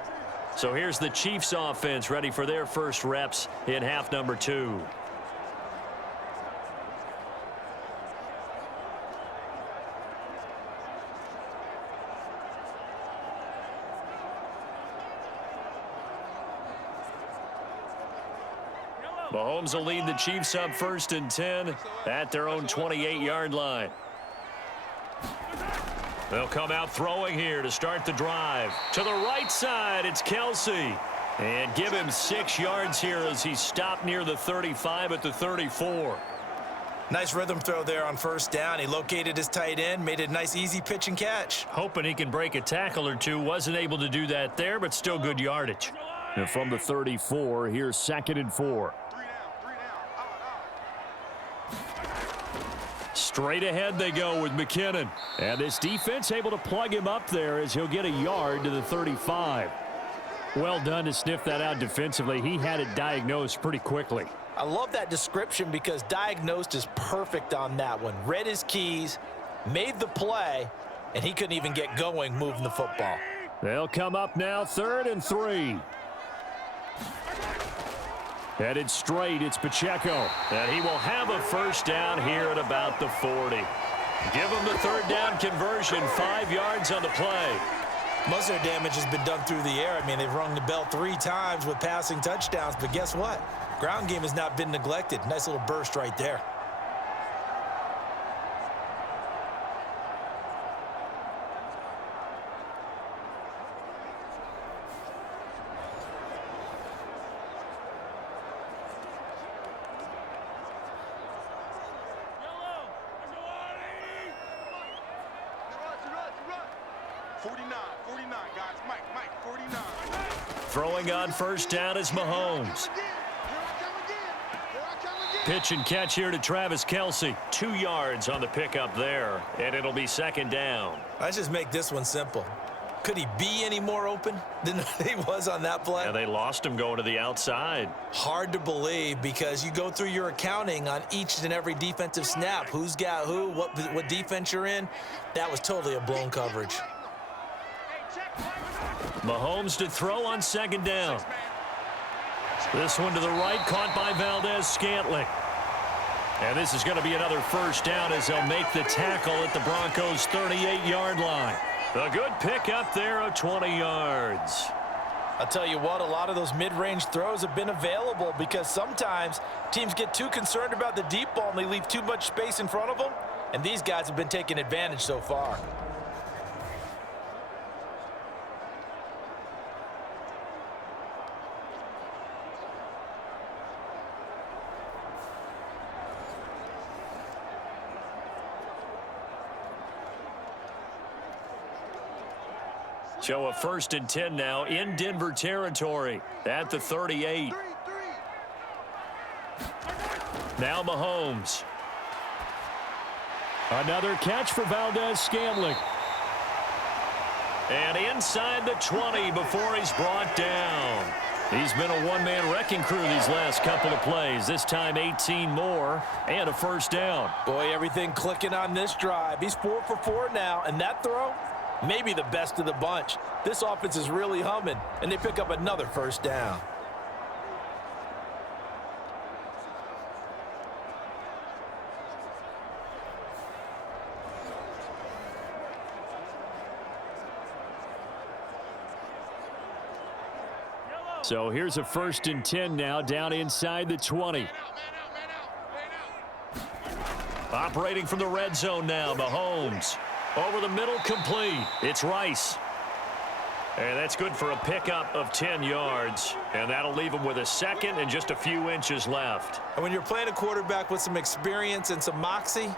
So here's the Chiefs offense ready for their first reps in half number 2. Mahomes will lead the Chiefs up 1st and 10 at their own 28-yard line. They'll come out throwing here to start the drive. To the right side, it's Kelsey. And give him 6 yards here as he stopped near the 35 at the 34. Nice rhythm throw there on 1st down. He located his tight end, made it a nice easy pitch and catch. Hoping he can break a tackle or two. Wasn't able to do that there, but still good yardage. And from the 34, here's 2nd and 4. Straight ahead they go with McKinnon. And this defense able to plug him up there as he'll get a yard to the 35. Well done to sniff that out defensively. He had it diagnosed pretty quickly. I love that description because diagnosed is perfect on that one. Read his keys, made the play, and he couldn't even get going moving the football. They'll come up now 3rd and 3. Headed straight, it's Pacheco. And he will have a 1st down here at about the 40. Give him the 3rd down conversion, 5 yards on the play. Most of their damage has been done through the air. I mean, they've rung the bell 3 times with passing touchdowns, but guess what? Ground game has not been neglected. Nice little burst right there. Throwing on 1st down is Mahomes. Pitch and catch here to Travis Kelsey. 2 yards on the pickup there, and it'll be 2nd down. Let's just make this one simple. Could he be any more open than he was on that play? Yeah, they lost him going to the outside. Hard to believe because you go through your accounting on each and every defensive snap. Who's got who, what defense you're in. That was totally a blown coverage. Mahomes to throw on 2nd down. This one to the right, caught by Valdez-Scantling. And this is going to be another 1st down as they'll make the tackle at the Broncos' 38-yard line. A good pickup there of 20 yards. I'll tell you what, a lot of those mid-range throws have been available because sometimes teams get too concerned about the deep ball and they leave too much space in front of them. And these guys have been taking advantage so far. So a 1st and 10 now in Denver territory at the 38. Now Mahomes. Another catch for Valdez-Scantling. And inside the 20 before he's brought down. He's been a one-man wrecking crew these last couple of plays. This time 18 more and a 1st down. Boy, everything clicking on this drive. He's 4 for 4 now, and that throw, maybe the best of the bunch. This offense is really humming, and they pick up another 1st down. So here's a 1st and 10 now down inside the 20. Operating from the red zone now, Mahomes. Over the middle, complete. It's Rice. And that's good for a pickup of 10 yards. And that'll leave him with a 2nd and just a few inches left. And when you're playing a quarterback with some experience and some moxie,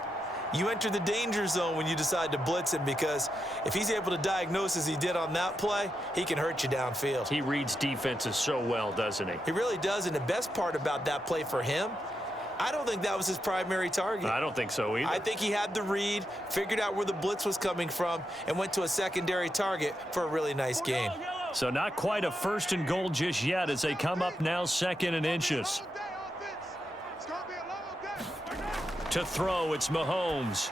You enter the danger zone when you decide to blitz him, because if he's able to diagnose as he did on that play, he can hurt you downfield. He reads defenses so well, doesn't he? He really does, and the best part about that play for him, I don't think that was his primary target. I don't think so either. I think he had the read, figured out where the blitz was coming from, and went to a secondary target for a really nice game. So not quite a 1st and goal just yet as they come up now 2nd and inches. To throw, it's Mahomes.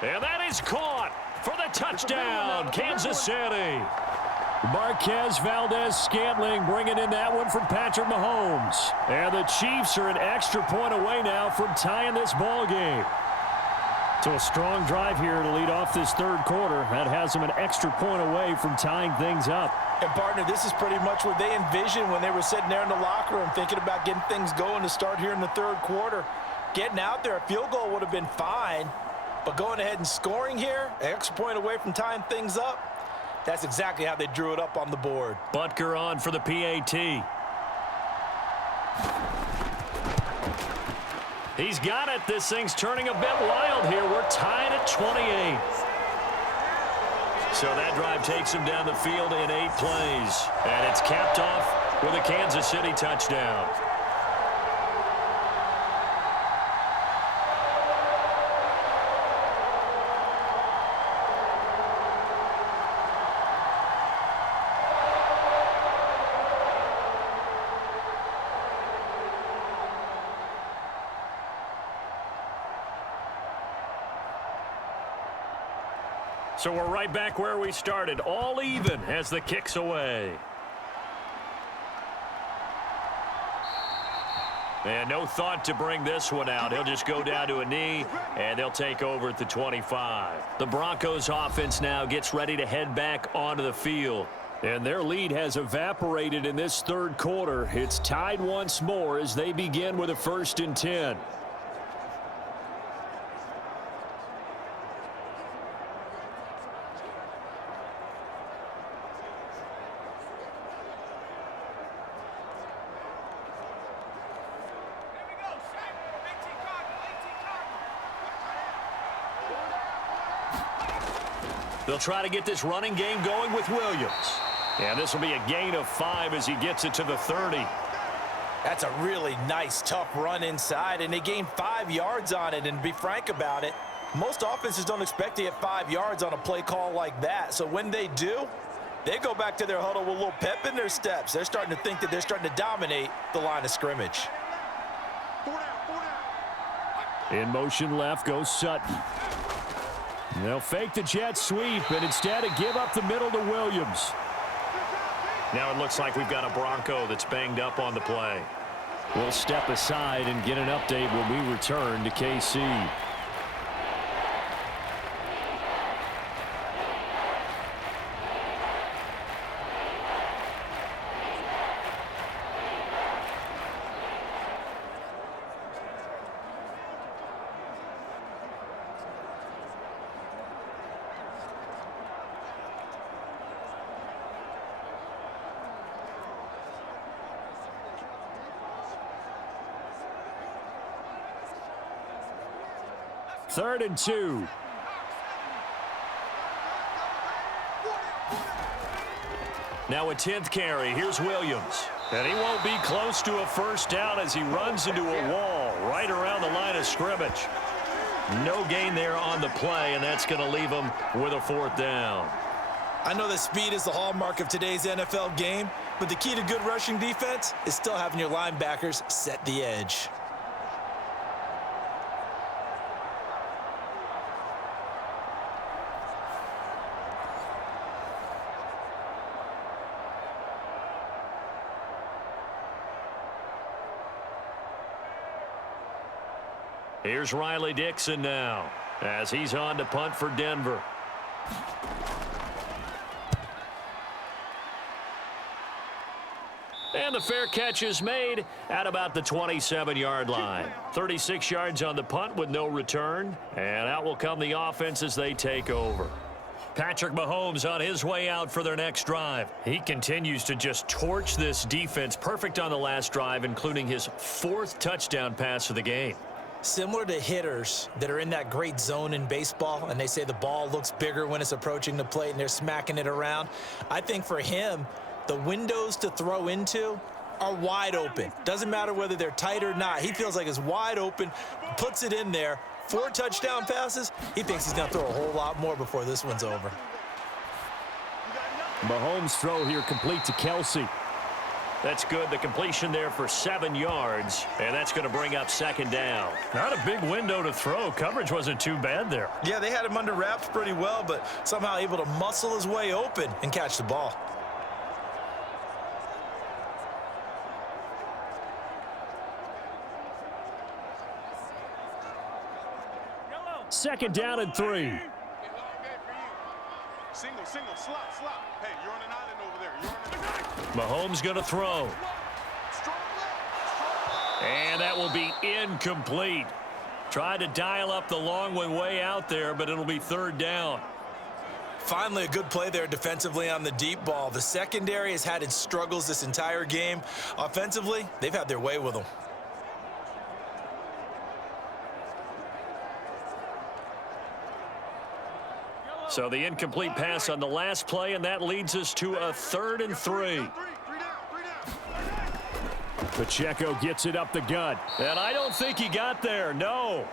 And that is caught for the touchdown, Kansas City. Marquez Valdez-Scantling bringing in that one from Patrick Mahomes. And the Chiefs are an extra point away now from tying this ball game. So a strong drive here to lead off this 3rd quarter. That has them an extra point away from tying things up. And, partner, this is pretty much what they envisioned when they were sitting there in the locker room thinking about getting things going to start here in the 3rd quarter. Getting out there, a field goal would have been fine, but going ahead and scoring here, an extra point away from tying things up, that's exactly how they drew it up on the board. Butker on for the PAT. He's got it. This thing's turning a bit wild here. We're tied at 28. So that drive takes him down the field in 8 plays. And it's capped off with a Kansas City touchdown. So we're right back where we started, all even as the kick's away. And no thought to bring this one out. He'll just go down to a knee, and they'll take over at the 25. The Broncos offense now gets ready to head back onto the field. And their lead has evaporated in this 3rd quarter. It's tied once more as they begin with a 1st and 10. They'll try to get this running game going with Williams. And this will be a gain of 5 as he gets it to the 30. That's a really nice, tough run inside, and they gained 5 yards on it. And to be frank about it, most offenses don't expect to get 5 yards on a play call like that. So when they do, they go back to their huddle with a little pep in their steps. They're starting to think that they're starting to dominate the line of scrimmage. In motion left goes Sutton. They'll fake the jet sweep and instead give up the middle to Williams. Now it looks like we've got a Bronco that's banged up on the play. We'll step aside and get an update when we return to KC. Third and 2. Now a 10th carry. Here's Williams. And he won't be close to a 1st down as he runs into a wall right around the line of scrimmage. No gain there on the play, and that's going to leave him with a 4th down. I know that speed is the hallmark of today's NFL game, but the key to good rushing defense is still having your linebackers set the edge. Here's Riley Dixon now as he's on to punt for Denver. And the fair catch is made at about the 27-yard line. 36 yards on the punt with no return. And out will come the offense as they take over. Patrick Mahomes on his way out for their next drive. He continues to just torch this defense. Perfect on the last drive, including his 4th touchdown pass of the game. Similar to hitters that are in that great zone in baseball, and they say the ball looks bigger when it's approaching the plate and they're smacking it around. I think for him, the windows to throw into are wide open. Doesn't matter whether they're tight or not. He feels like it's wide open, puts it in there. 4 touchdown passes. He thinks he's going to throw a whole lot more before this one's over. Mahomes' throw here complete to Kelsey. That's good. The completion there for 7 yards, and that's going to bring up second down. Not a big window to throw. Coverage wasn't too bad there. Yeah, they had him under wraps pretty well, but somehow able to muscle his way open and catch the ball. Second down and 3. Single, slot. Hey, you're on an island over there. Mahomes going to throw. And that will be incomplete. Tried to dial up the long one way out there, but it'll be third down. Finally, a good play there defensively on the deep ball. The secondary has had its struggles this entire game. Offensively, they've had their way with them. So the incomplete pass on the last play, and that leads us to a 3rd and 3. Pacheco gets it up the gut. And I don't think he got there, no.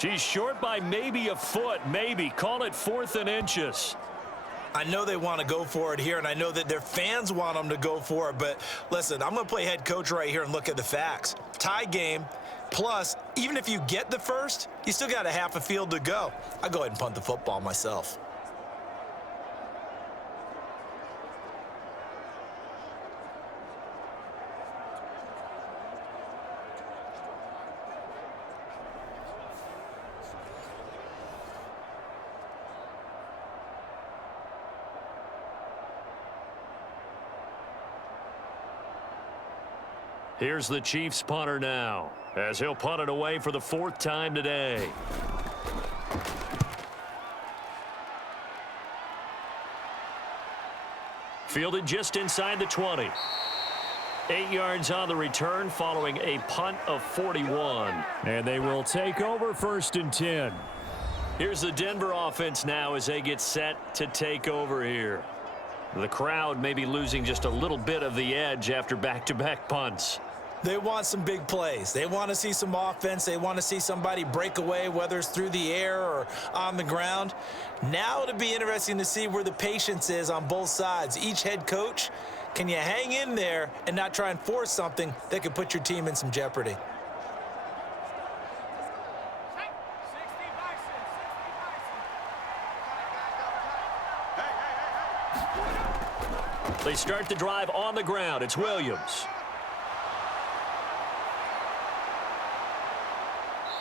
He's short by maybe a foot, maybe. Call it 4th and inches. I know they want to go for it here, and I know that their fans want them to go for it, but listen, I'm going to play head coach right here and look at the facts. Tie game, plus, even if you get the first, you still got a half a field to go. I'll go ahead and punt the football myself. Here's the Chiefs punter now, as he'll punt it away for the 4th time today. Fielded just inside the 20. 8 yards on the return following a punt of 41. And they will take over 1st and 10. Here's the Denver offense now as they get set to take over here. The crowd may be losing just a little bit of the edge after back-to-back punts. They want some big plays. They want to see some offense. They want to see somebody break away, whether it's through the air or on the ground. Now it'll be interesting to see where the patience is on both sides. Each head coach, can you hang in there and not try and force something that could put your team in some jeopardy? They start the drive on the ground. It's Williams.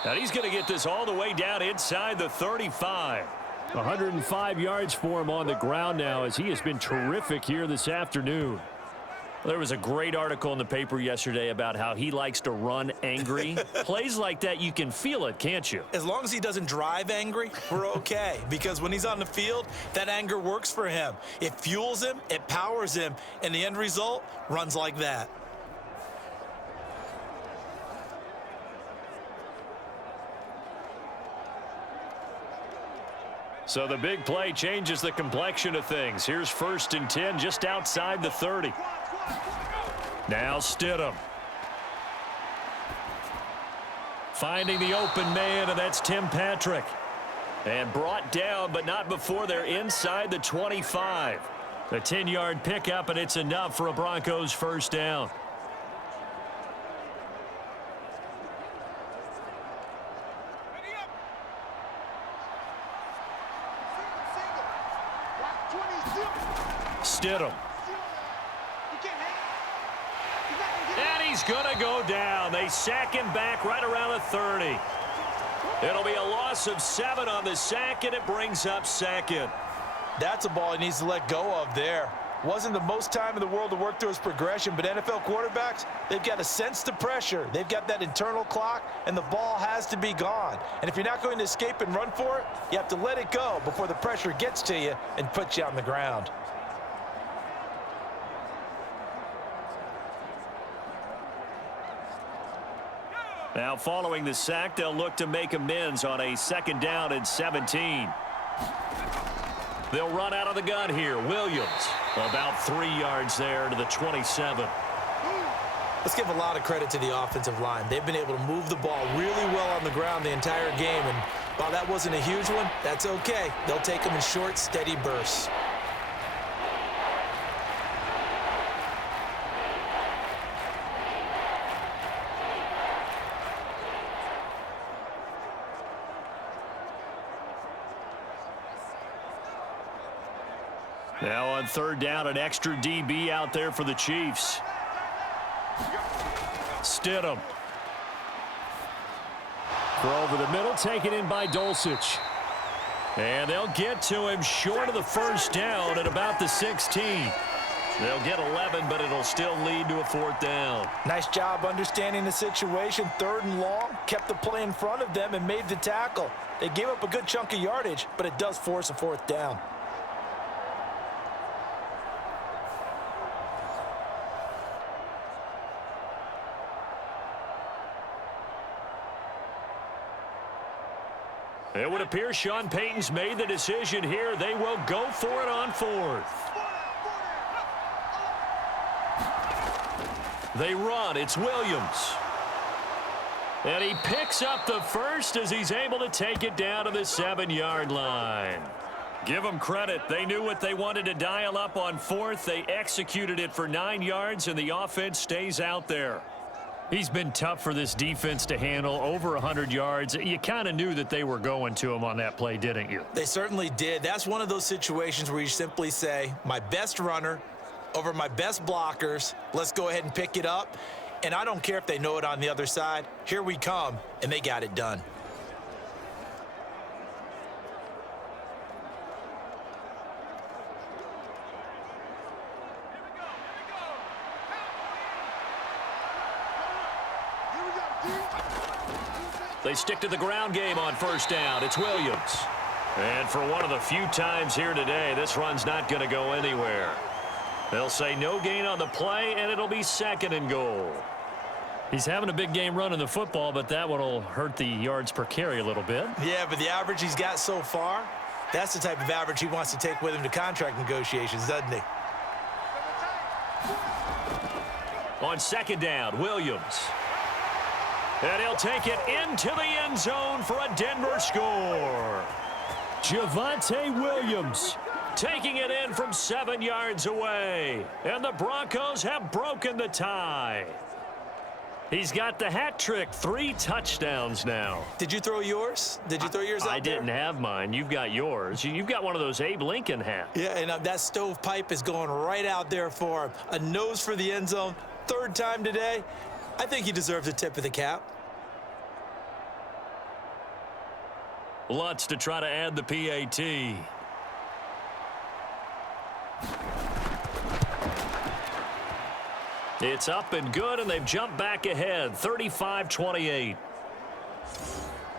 And he's going to get this all the way down inside the 35. 105 yards for him on the ground now, as he has been terrific here this afternoon. There was a great article in the paper yesterday about how he likes to run angry. Plays like that, you can feel it, can't you? As long as he doesn't drive angry, we're okay. Because when he's on the field, that anger works for him. It fuels him, it powers him, and the end result runs like that. So the big play changes the complexion of things. Here's 1st and 10 just outside the 30. Now Stidham. Finding the open man, and that's Tim Patrick. And brought down, but not before they're inside the 25. A 10-yard pickup, and it's enough for a Broncos 1st down. Stidham. And he's going to go down. They sack him back right around the 30. It'll be a loss of 7 on the sack, and it brings up 2nd. That's a ball he needs to let go of there. Wasn't the most time in the world to work through his progression, but NFL quarterbacks, they've got to sense the pressure. They've got that internal clock, and the ball has to be gone. And if you're not going to escape and run for it, you have to let it go before the pressure gets to you and puts you on the ground. Now following the sack, they'll look to make amends on a 2nd down and 17. They'll run out of the gun here. Williams, about 3 yards there to the 27. Let's give a lot of credit to the offensive line. They've been able to move the ball really well on the ground the entire game, and while that wasn't a huge one, that's okay. They'll take them in short, steady bursts. Now on 3rd down, an extra DB out there for the Chiefs. Stidham. Throw over the middle, taken in by Dulcich. And they'll get to him short of the 1st down at about the 16. They'll get 11, but it'll still lead to a 4th down. Nice job understanding the situation. 3rd and long, kept the play in front of them and made the tackle. They gave up a good chunk of yardage, but it does force a 4th down. It would appear Sean Payton's made the decision here. They will go for it on 4th. They run. It's Williams. And he picks up the 1st as he's able to take it down to the 7-yard line. Give them credit. They knew what they wanted to dial up on 4th. They executed it for 9 yards, and the offense stays out there. He's been tough for this defense to handle, over 100 yards. You kind of knew that they were going to him on that play, didn't you? They certainly did. That's one of those situations where you simply say, my best runner over my best blockers, let's go ahead and pick it up. And I don't care if they know it on the other side. Here we come, and they got it done. They stick to the ground game on 1st down. It's Williams. And for one of the few times here today, this run's not going to go anywhere. They'll say no gain on the play, and it'll be 2nd and goal. He's having a big game running the football, but that one will hurt the yards per carry a little bit. Yeah, but the average he's got so far, that's the type of average he wants to take with him to contract negotiations, doesn't he? On 2nd down, Williams. And he'll take it into the end zone for a Denver score. Javonte Williams taking it in from 7 yards away. And the Broncos have broken the tie. He's got the hat trick, 3 touchdowns now. Did you throw yours? Did you throw yours out there? I didn't have mine. You've got yours. You've got one of those Abe Lincoln hats. Yeah, and that stovepipe is going right out there for him. A nose for the end zone, 3rd time today. I think he deserves a tip of the cap. Lutz to try to add the PAT. It's up and good, and they've jumped back ahead, 35-28.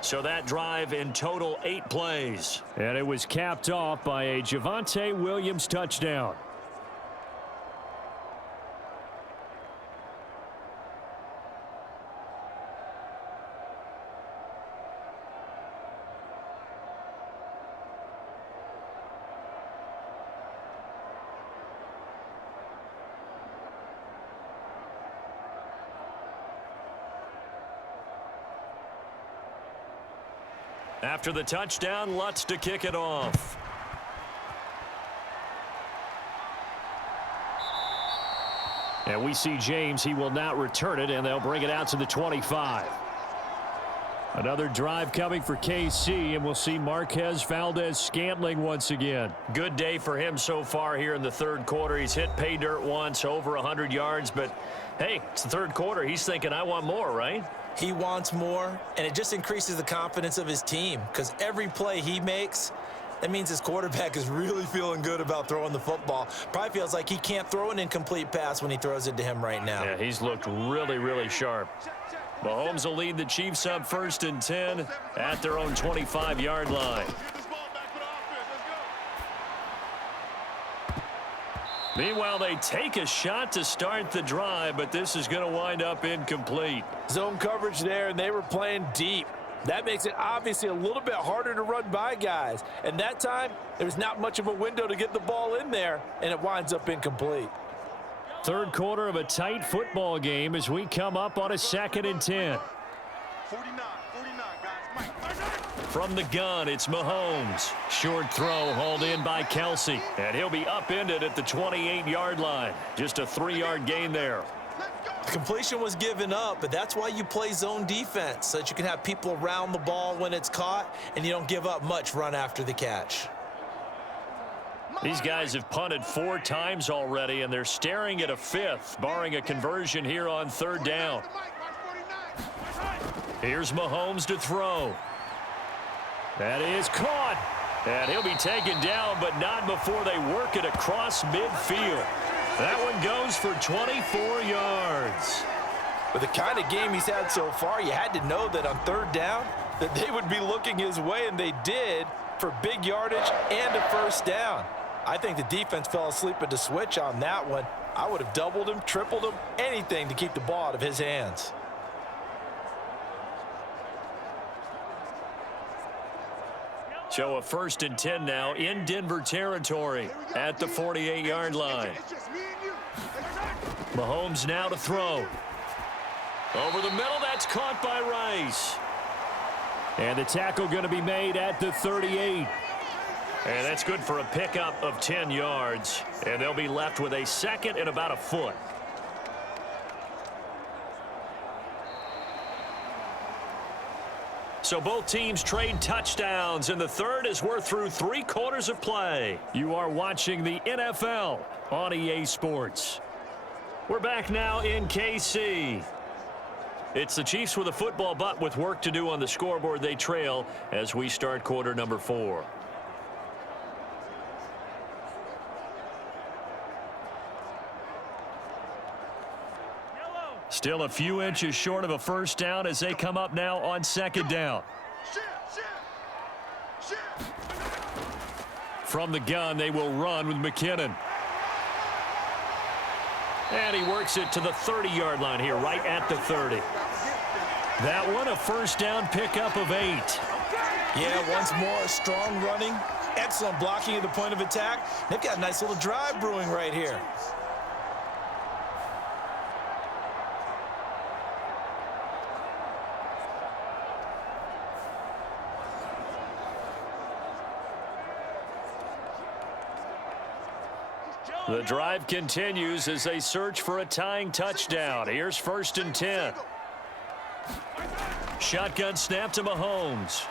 So that drive in total 8 plays. And it was capped off by a Javonte Williams touchdown. After the touchdown, Lutz to kick it off. And we see James. He will not return it, and they'll bring it out to the 25. Another drive coming for KC, and we'll see Marquez Valdez-Scantling once again. Good day for him so far here in the 3rd quarter. He's hit pay dirt once, over 100 yards, but hey, it's the 3rd quarter. He's thinking, I want more, right? He wants more, and it just increases the confidence of his team because every play he makes, that means his quarterback is really feeling good about throwing the football. Probably feels like he can't throw an incomplete pass when he throws it to him right now. Yeah, he's looked really, really sharp. Mahomes will lead the Chiefs up 1st and 10 at their own 25-yard line. Meanwhile, they take a shot to start the drive, but this is going to wind up incomplete. Zone coverage there, and they were playing deep. That makes it obviously a little bit harder to run by guys. And that time, there's not much of a window to get the ball in there, and it winds up incomplete. Third quarter of a tight football game as we come up on a 2nd and 10. 49, guys. Mike. From the gun, it's Mahomes. Short throw hauled in by Kelsey. And he'll be upended at the 28-yard line. Just a 3-yard gain there. The completion was given up, but that's why you play zone defense, so that you can have people around the ball when it's caught, and you don't give up much run after the catch. These guys have punted 4 times already, and they're staring at a 5th, barring a conversion here on 3rd down. Here's Mahomes to throw. That is caught. And he'll be taken down, but not before they work it across midfield. That one goes for 24 yards. With the kind of game he's had so far, you had to know that on 3rd down that they would be looking his way, and they did, for big yardage and a 1st down. I think the defense fell asleep at the switch on that one. I would have doubled him, tripled him, anything to keep the ball out of his hands. So a 1st and 10 now in Denver territory at the 48-yard line. Mahomes now to throw. Over the middle, that's caught by Rice. And the tackle going to be made at the 38. And that's good for a pickup of 10 yards. And they'll be left with a 2nd and about a foot. So both teams trade touchdowns, and the 3rd as we're through 3 quarters of play. You are watching the NFL on EA Sports. We're back now in KC. It's the Chiefs with a football, but with work to do on the scoreboard. They trail as we start quarter number 4. Still a few inches short of a 1st down as they come up now on 2nd down. From the gun, they will run with McKinnon. And he works it to the 30-yard line here, right at the 30. That one, a 1st down pickup of 8. Yeah, once more, strong running, excellent blocking at the point of attack. They've got a nice little drive brewing right here. The drive continues as they search for a tying touchdown. Here's 1st and 10. Shotgun snap to Mahomes.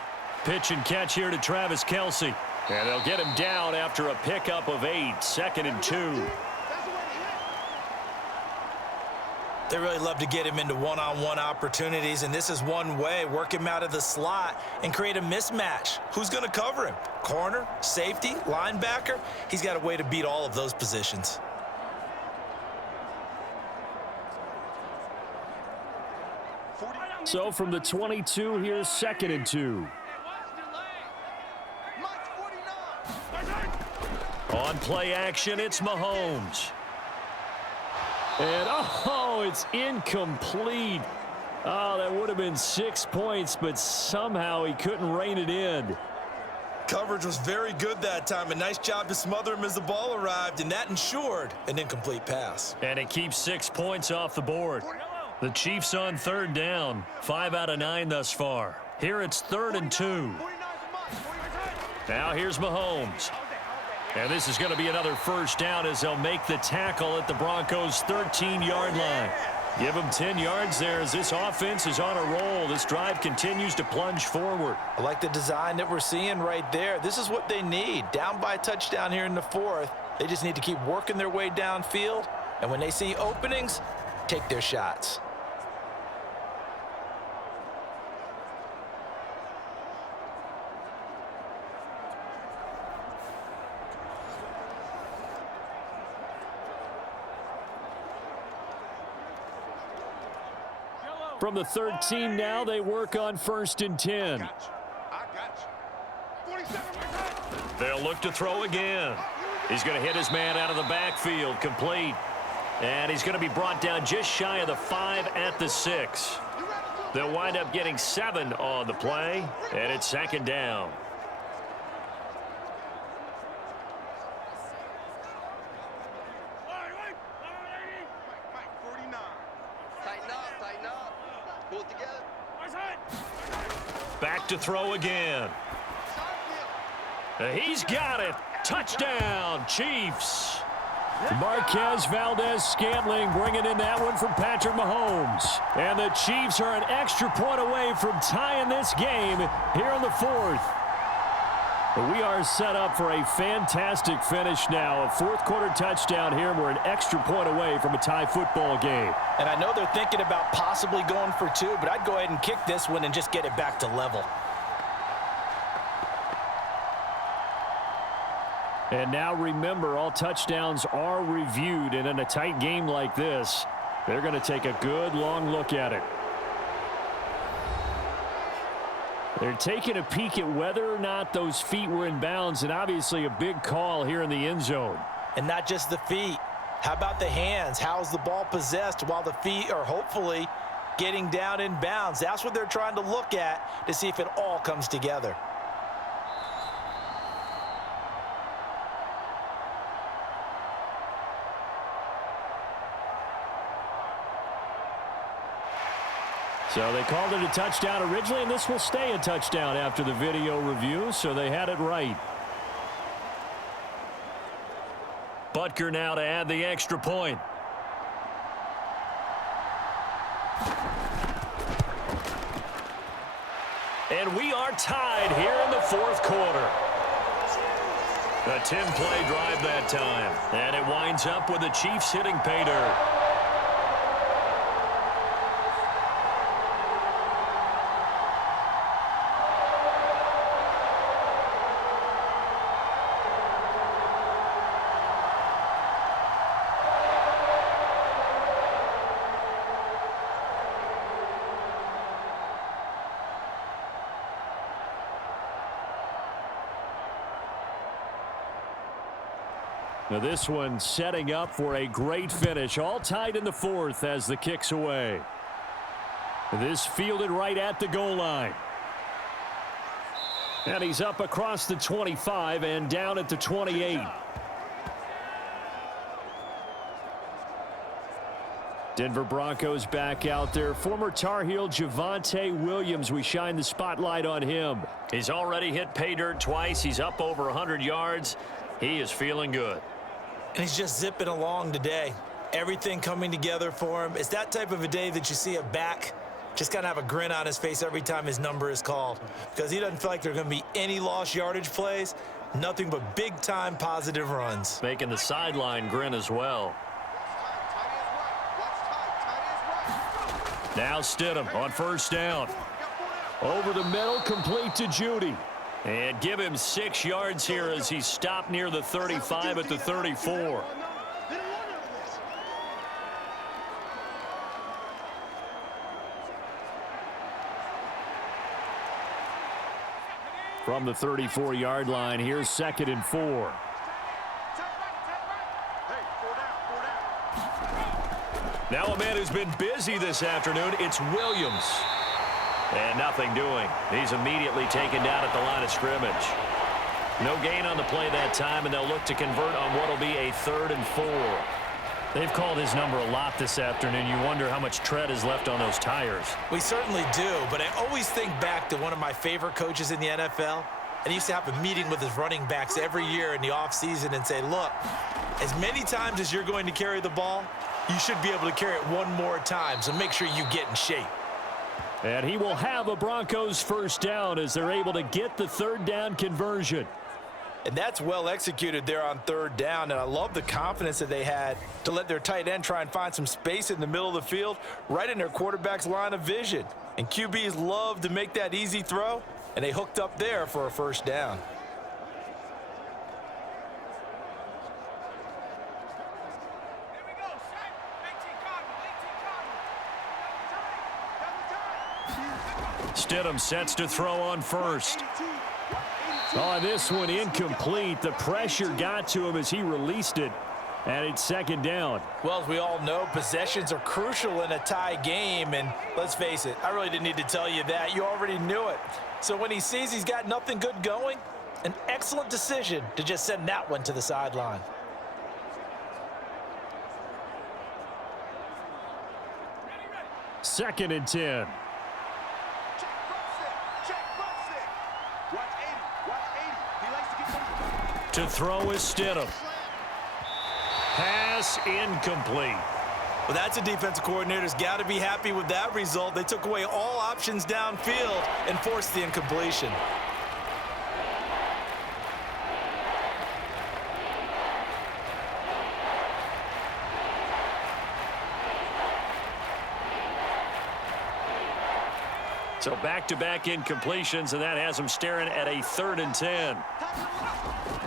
Pitch and catch here to Travis Kelsey. And they'll get him down after a pickup of 8. 2nd and 2. They really love to get him into one-on-one opportunities, and this is one way. Work him out of the slot and create a mismatch. Who's going to cover him? Corner, safety, linebacker? He's got a way to beat all of those positions. So from the 22, here's 2nd and 2. On play action, it's Mahomes. And, oh, it's incomplete. Oh, that would have been 6 points, but somehow he couldn't rein it in. Coverage was very good that time. A nice job to smother him as the ball arrived, and that ensured an incomplete pass. And it keeps 6 points off the board. The Chiefs on 3rd down. 5 out of 9 thus far. Here it's 3rd and 2. Now here's Mahomes. And this is going to be another 1st down as they'll make the tackle at the Broncos' 13-yard line. Give them 10 yards there as this offense is on a roll. This drive continues to plunge forward. I like the design that we're seeing right there. This is what they need. Down by a touchdown here in the 4th. They just need to keep working their way downfield. And when they see openings, take their shots. From the 13 now, they work on 1st and 10. I got you. 47. They'll look to throw again. He's going to hit his man out of the backfield, complete. And he's going to be brought down just shy of the 5 at the 6. They'll wind up getting 7 on the play, and it's 2nd down. Back to throw again. He's got it. Touchdown, Chiefs. Marquez Valdez-Scantling bringing in that one from Patrick Mahomes. And the Chiefs are an extra point away from tying this game here in the 4th. We are set up for a fantastic finish now. A 4th quarter touchdown here. We're an extra point away from a tie football game. And I know they're thinking about possibly going for 2, but I'd go ahead and kick this one and just get it back to level. And now remember, all touchdowns are reviewed, and in a tight game like this, they're going to take a good long look at it. They're taking a peek at whether or not those feet were in bounds, and obviously a big call here in the end zone. And not just the feet. How about the hands? How's the ball possessed while the feet are hopefully getting down in bounds? That's what they're trying to look at to see if it all comes together. So they called it a touchdown originally, and this will stay a touchdown after the video review, so they had it right. Butker now to add the extra point. And we are tied here in the 4th quarter. A 10-play drive that time. And it winds up with the Chiefs hitting pay dirt. Now this one setting up for a great finish. All tied in the 4th as the kick's away. This fielded right at the goal line. And he's up across the 25 and down at the 28. Denver Broncos back out there. Former Tar Heel Javonte Williams. We shine the spotlight on him. He's already hit pay dirt twice. He's up over 100 yards. He is feeling good. And he's just zipping along today. Everything coming together for him. It's that type of a day that you see a back just kind of have a grin on his face every time his number is called, because he doesn't feel like there are going to be any lost yardage plays, nothing but big-time positive runs. Making the sideline grin as well. Now Stidham on 1st down. Over the middle, complete to Judy. And give him 6 yards here as he stopped near the 35 at the 34. From the 34-yard line, here's 2nd and 4. Now a man who's been busy this afternoon, it's Williams. And nothing doing. He's immediately taken down at the line of scrimmage. No gain on the play that time, and they'll look to convert on what will be a 3rd and 4. They've called his number a lot this afternoon. You wonder how much tread is left on those tires. We certainly do, but I always think back to one of my favorite coaches in the NFL. And he used to have a meeting with his running backs every year in the offseason and say, look, as many times as you're going to carry the ball, you should be able to carry it one more time, so make sure you get in shape. And he will have a Broncos 1st down as they're able to get the 3rd down conversion. And that's well executed there on 3rd down, and I love the confidence that they had to let their tight end try and find some space in the middle of the field, right in their quarterback's line of vision. And QBs love to make that easy throw, and they hooked up there for a 1st down. Stidham sets to throw on 1st. Oh, this one incomplete. The pressure got to him as he released it, and it's second down. Well, as we all know, possessions are crucial in a tie game, and let's face it, I really didn't need to tell you that. You already knew it. So when he sees he's got nothing good going, an excellent decision to just send that one to the sideline. Second and 10. To throw is Stidham. Pass incomplete. Well, that's a defensive coordinator's got to be happy with that result. They took away all options downfield and forced the incompletion. So back-to-back incompletions, and that has him staring at a 3rd and 10.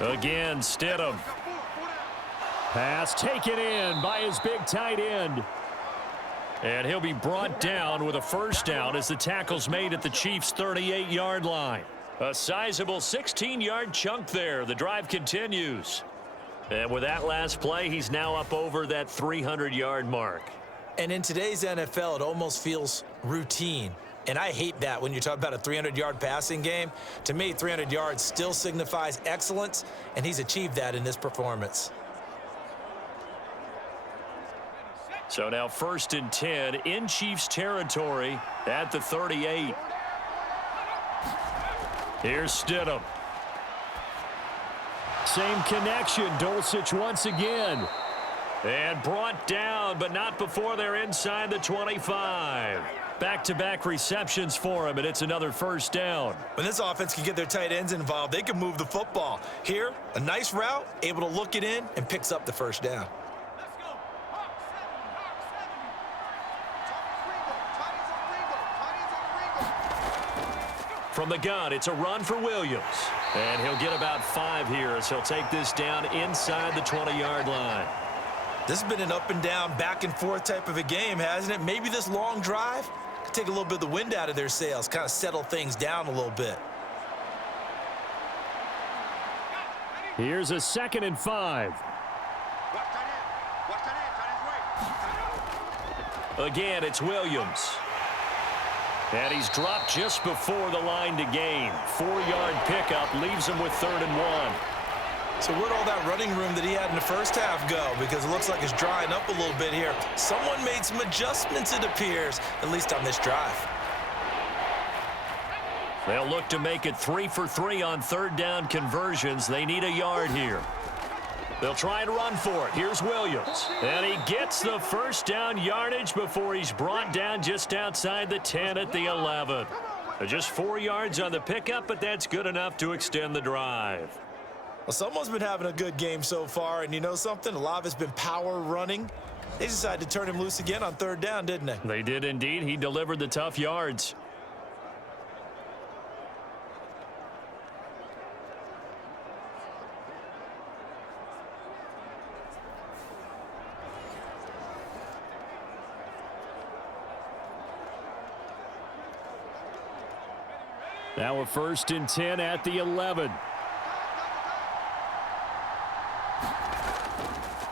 Again, Stidham. Pass taken in by his big tight end. And he'll be brought down with a first down as the tackle's made at the Chiefs' 38-yard line. A sizable 16-yard chunk there. The drive continues. And with that last play, he's now up over that 300-yard mark. And in today's NFL, it almost feels routine. And I hate that when you're talking about a 300-yard passing game. To me, 300 yards still signifies excellence, and he's achieved that in this performance. So now 1st and 10 in Chiefs territory at the 38. Here's Stidham. Same connection. Dulcich once again. And brought down, but not before they're inside the 25. Back-to-back receptions for him, and it's another first down. When this offense can get their tight ends involved, they can move the football. Here, a nice route, able to look it in, and picks up the first down. From the gun, it's a run for Williams. And he'll get about 5 here as he'll take this down inside the 20-yard line. This has been an up and down, back and forth type of a game, hasn't it? Maybe this long drive could take a little bit of the wind out of their sails, kind of settle things down a little bit. Here's a 2nd and 5. Again, it's Williams. And he's dropped just before the line to gain. 4-yard pickup leaves him with 3rd and 1. So where'd all that running room that he had in the first half go? Because it looks like it's drying up a little bit here. Someone made some adjustments, it appears, at least on this drive. They'll look to make it 3 for 3 on 3rd down conversions. They need a yard here. They'll try and run for it. Here's Williams. And he gets the first down yardage before he's brought down just outside the 10 at the 11. Just 4 yards on the pickup, but that's good enough to extend the drive. Well, someone's been having a good game so far, and you know something? A lot of it's been power running. They decided to turn him loose again on 3rd down, didn't they? They did indeed. He delivered the tough yards. Now a 1st and 10 at the 11.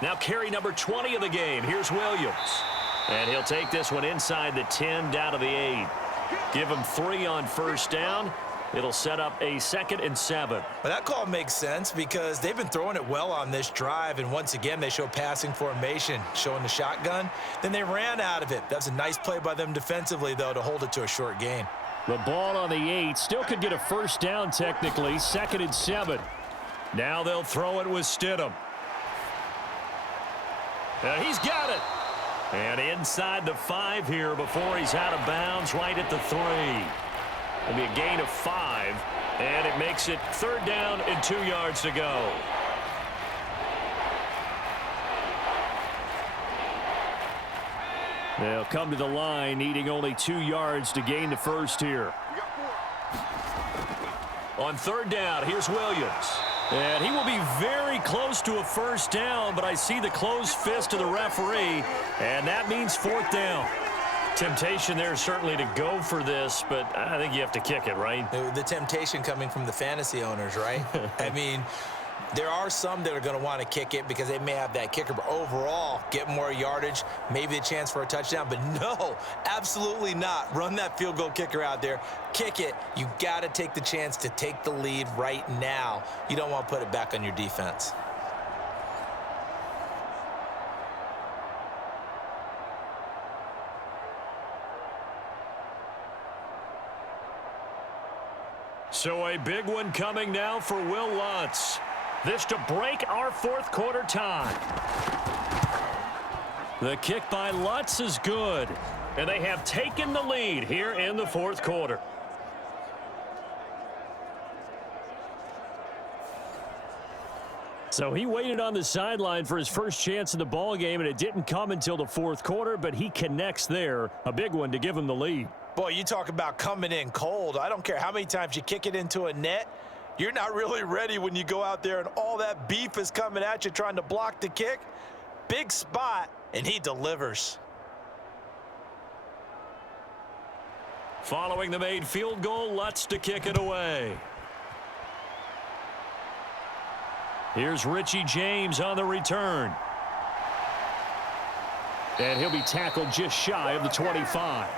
Now carry number 20 of the game. Here's Williams. And he'll take this one inside the 10 down to the 8. Give him 3 on first down. It'll set up a 2nd and 7. Well, that call makes sense because they've been throwing it well on this drive, and once again they show passing formation, showing the shotgun. Then they ran out of it. That's a nice play by them defensively, though, to hold it to a short gain. The ball on the 8. Still could get a first down technically. 2nd and 7. Now they'll throw it with Stidham. And he's got it. And inside the 5 here before he's out of bounds right at the 3. It'll be a gain of 5. And it makes it 3rd down and 2 yards to go. They'll come to the line needing only 2 yards to gain the first here. On 3rd down, here's Williams. And he will be very close to a first down, but I see the closed fist of the referee, and that means 4th down. Temptation there certainly to go for this, but I think you have to kick it, right? The temptation coming from the fantasy owners, right? I mean, there are some that are going to want to kick it because they may have that kicker, but overall, get more yardage, maybe a chance for a touchdown. But no, absolutely not. Run that field goal kicker out there. Kick it. You got to take the chance to take the lead right now. You don't want to put it back on your defense. So a big one coming now for Will Lutz. This to break our fourth quarter tie. The kick by Lutz is good. And they have taken the lead here in the fourth quarter. So he waited on the sideline for his first chance in the ball game, and it didn't come until the fourth quarter, but he connects there. A big one to give him the lead. Boy, you talk about coming in cold. I don't care how many times you kick it into a net. You're not really ready when you go out there and all that beef is coming at you trying to block the kick. Big spot, and he delivers. Following the made field goal, Lutz to kick it away. Here's Richie James on the return. And he'll be tackled just shy of the 25.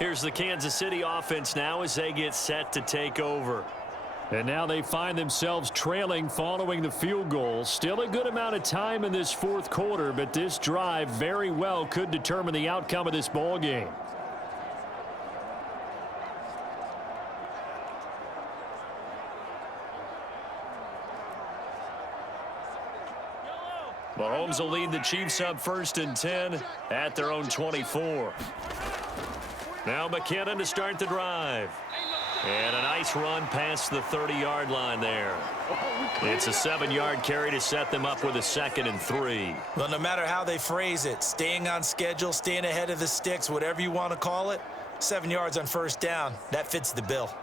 Here's the Kansas City offense now as they get set to take over. And now they find themselves trailing following the field goal. Still a good amount of time in this fourth quarter, but this drive very well could determine the outcome of this ball game. Mahomes will lead the Chiefs up 1st and 10 at their own 24. Now McKinnon to start the drive. And a nice run past the 30-yard line there. It's a 7-yard carry to set them up with a 2nd and 3. Well, no matter how they phrase it, staying on schedule, staying ahead of the sticks, whatever you want to call it, 7 yards on 1st down, that fits the bill.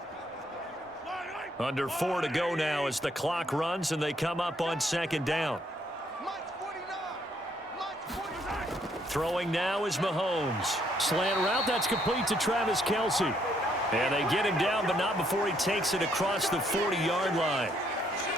Under 4 to go now as the clock runs and they come up on 2nd down. Throwing now is Mahomes. Slant route, that's complete to Travis Kelce. And they get him down, but not before he takes it across the 40-yard line.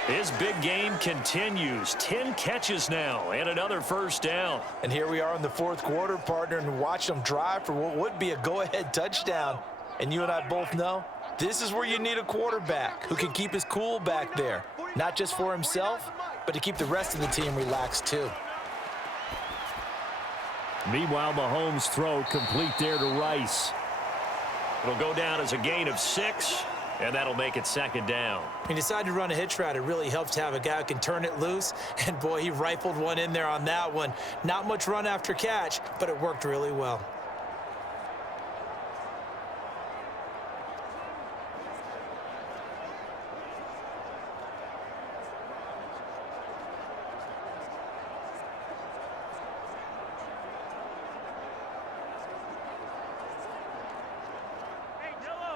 His big game continues. 10 catches now and another 1st down. And here we are in the fourth quarter, partner, and watch them drive for what would be a go-ahead touchdown. And you and I both know this is where you need a quarterback who can keep his cool back there, not just for himself, but to keep the rest of the team relaxed too. Meanwhile, Mahomes' throw complete there to Rice. It'll go down as a gain of 6, and that'll make it 2nd down. He decided to run a hitch route. It really helps to have a guy who can turn it loose. And, boy, he rifled one in there on that one. Not much run after catch, but it worked really well.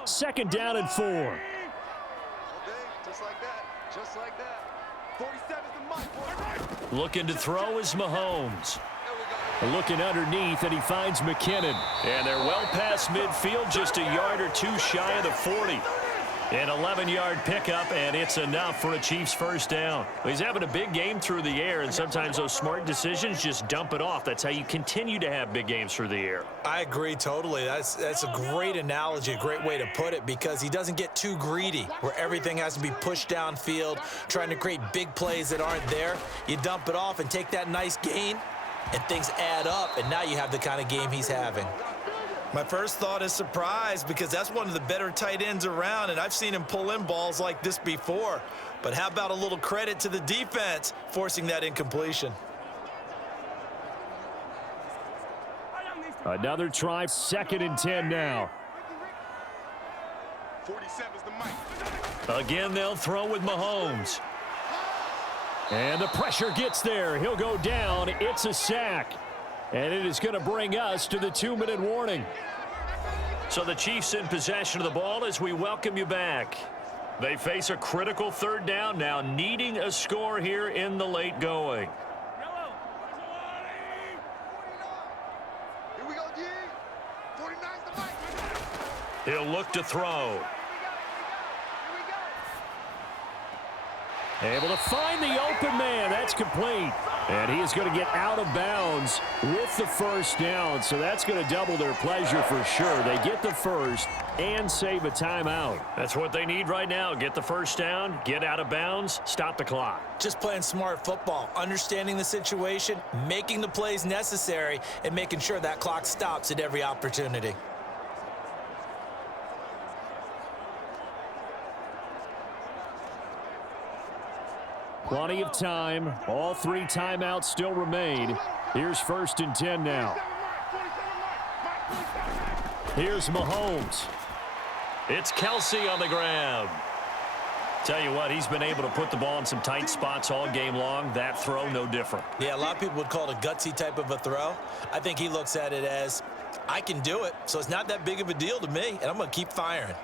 Second down and 4. Okay, just like that. Just like that. 47's the mark. Looking to throw is Mahomes. Looking underneath, and he finds McKinnon. And they're well past midfield, just a yard or two shy of the 40. An 11-yard pickup, and it's enough for a Chiefs 1st down. He's having a big game through the air, and sometimes those smart decisions just dump it off. That's how you continue to have big games through the air. I agree totally. That's a great analogy, a great way to put it, because he doesn't get too greedy where everything has to be pushed downfield, trying to create big plays that aren't there. You dump it off and take that nice gain, and things add up, and now you have the kind of game he's having. My first thought is surprise, because that's one of the better tight ends around, and I've seen him pull in balls like this before. But how about a little credit to the defense forcing that incompletion? Another try, 2nd and 10 now. 47's the mic. Again, they'll throw with Mahomes. And the pressure gets there. He'll go down. It's a sack. And it is going to bring us to the 2-minute warning. So the Chiefs in possession of the ball as we welcome you back. They face a critical 3rd down now, needing a score here in the late going. He'll look to throw. Able to find the open man. That's complete. And he is going to get out of bounds with the first down. So that's going to double their pleasure for sure. They get the first and save a timeout. That's what they need right now. Get the first down, get out of bounds, stop the clock. Just playing smart football, understanding the situation, making the plays necessary, and making sure that clock stops at every opportunity. Plenty of time. All 3 timeouts still remain. Here's 1st and 10 now. Here's Mahomes. It's Kelsey on the grab. Tell you what, he's been able to put the ball in some tight spots all game long. That throw, no different. Yeah, a lot of people would call it a gutsy type of a throw. I think he looks at it as, I can do it, so it's not that big of a deal to me, and I'm going to keep firing.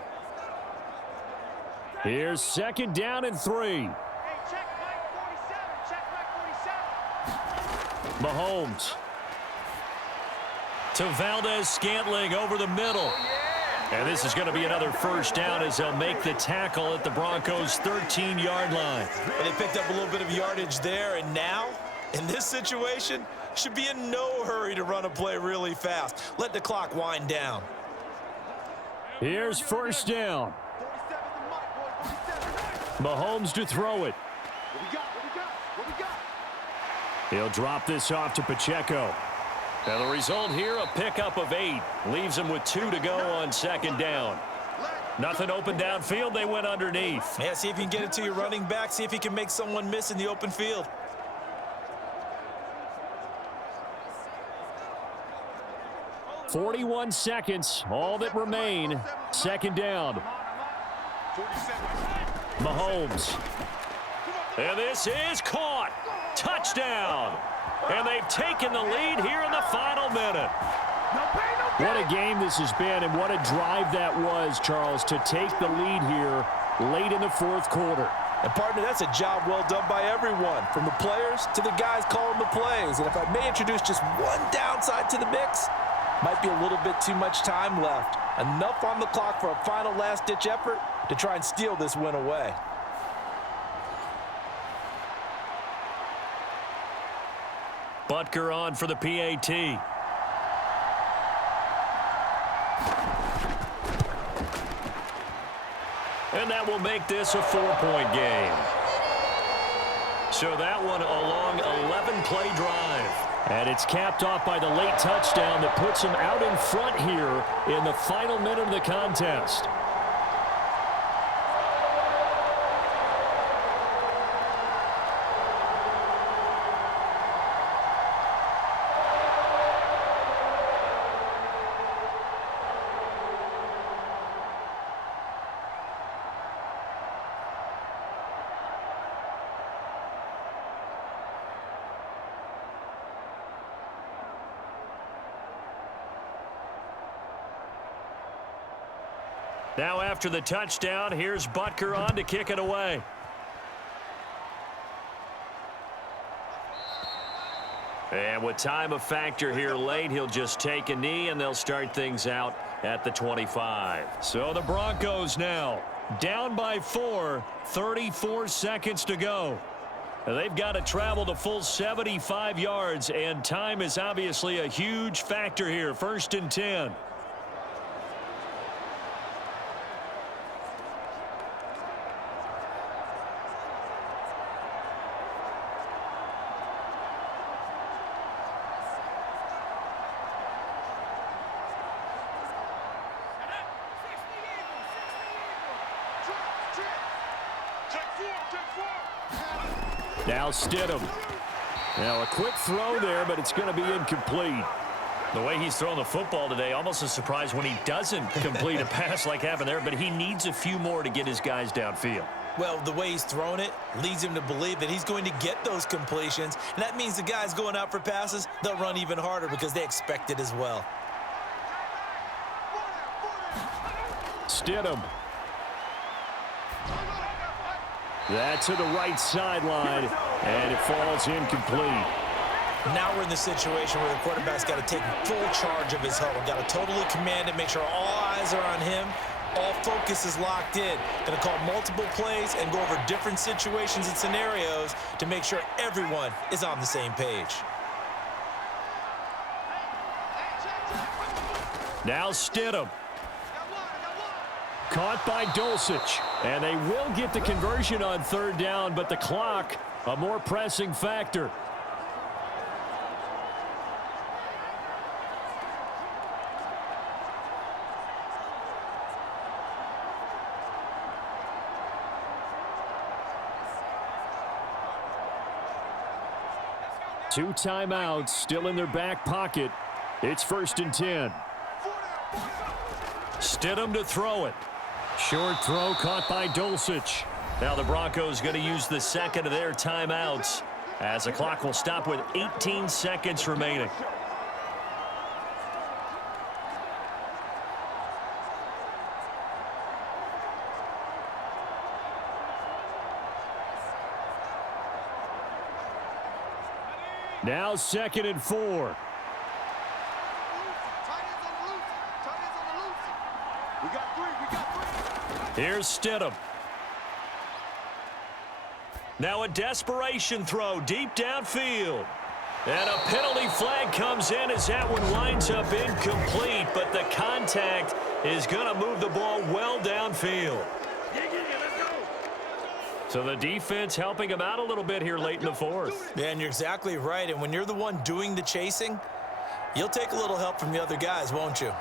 Here's 2nd down and 3. Mahomes. To Valdez-Scantling over the middle. And this is going to be another first down as they'll make the tackle at the Broncos' 13-yard line. And they picked up a little bit of yardage there, and now, in this situation, should be in no hurry to run a play really fast. Let the clock wind down. Here's 1st down. Mahomes to throw it. He'll drop this off to Pacheco. And the result here, a pickup of 8. Leaves them with 2 to go on 2nd down. Nothing open downfield. They went underneath. Yeah, see if you can get it to your running back. See if you can make someone miss in the open field. "41 seconds, all that remain. 2nd down. Mahomes. And this is caught. Touchdown. And they've taken the lead here in the final minute. What a game this has been, and what a drive that was, Charles, to take the lead here late in the 4th quarter. And, partner, that's a job well done by everyone, from the players to the guys calling the plays. And if I may introduce just one downside to the mix, might be a little bit too much time left. Enough on the clock for a final last-ditch effort to try and steal this win away. Butker on for the PAT. And that will make this a 4-point game. So that one a long 11-play drive. And it's capped off by the late touchdown that puts him out in front here in the final minute of the contest. Now after the touchdown, here's Butker on to kick it away. And with time a factor here late, he'll just take a knee and they'll start things out at the 25. So the Broncos now down by 4, 34 seconds to go. They've got to travel the full 75 yards, and time is obviously a huge factor here. 1st and 10. Now Stidham. Now a quick throw there, but it's going to be incomplete. The way he's throwing the football today, almost a surprise when he doesn't complete a pass like happened there, but he needs a few more to get his guys downfield. Well, the way he's thrown it leads him to believe that he's going to get those completions, and that means the guys going out for passes, they'll run even harder because they expect it as well. Stidham. That's to the right sideline, and it falls incomplete. Now we're in the situation where the quarterback's got to take full charge of his huddle. Got to totally command it, make sure all eyes are on him. All focus is locked in. Going to call multiple plays and go over different situations and scenarios to make sure everyone is on the same page. Now Stidham. Caught by Dulcich. And they will get the conversion on 3rd down, but the clock, a more pressing factor. Two timeouts still in their back pocket. It's 1st and 10. Stidham to throw it. Short throw caught by Dulcich. Now the Broncos going to use the second of their timeouts as the clock will stop with 18 seconds remaining. Now 2nd and 4. Here's Stidham. Now a desperation throw deep downfield. And a penalty flag comes in as that one winds up incomplete, but the contact is going to move the ball well downfield. So the defense helping him out a little bit here late in the 4th. Yeah, and you're exactly right. And when you're the one doing the chasing, you'll take a little help from the other guys, won't you?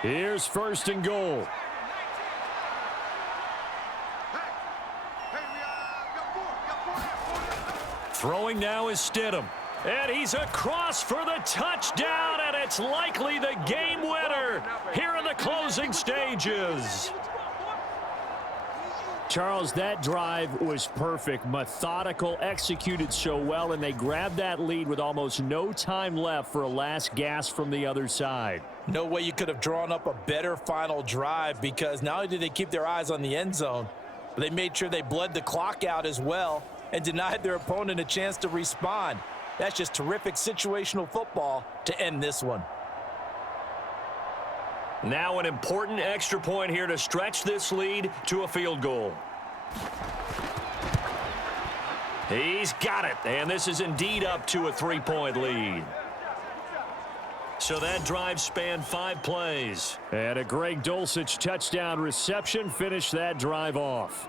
Here's 1st and goal. Throwing now is Stidham. And he's across for the touchdown, and it's likely the game winner here in the closing stages. Charles, that drive was perfect, methodical, executed so well, and they grabbed that lead with almost no time left for a last gasp from the other side. No way you could have drawn up a better final drive, because not only did they keep their eyes on the end zone, but they made sure they bled the clock out as well and denied their opponent a chance to respond. That's just terrific situational football to end this one. Now an important extra point here to stretch this lead to a field goal. He's got it, and this is indeed up to a 3-point lead. So that drive spanned 5 plays. And a Greg Dulcich touchdown reception finished that drive off.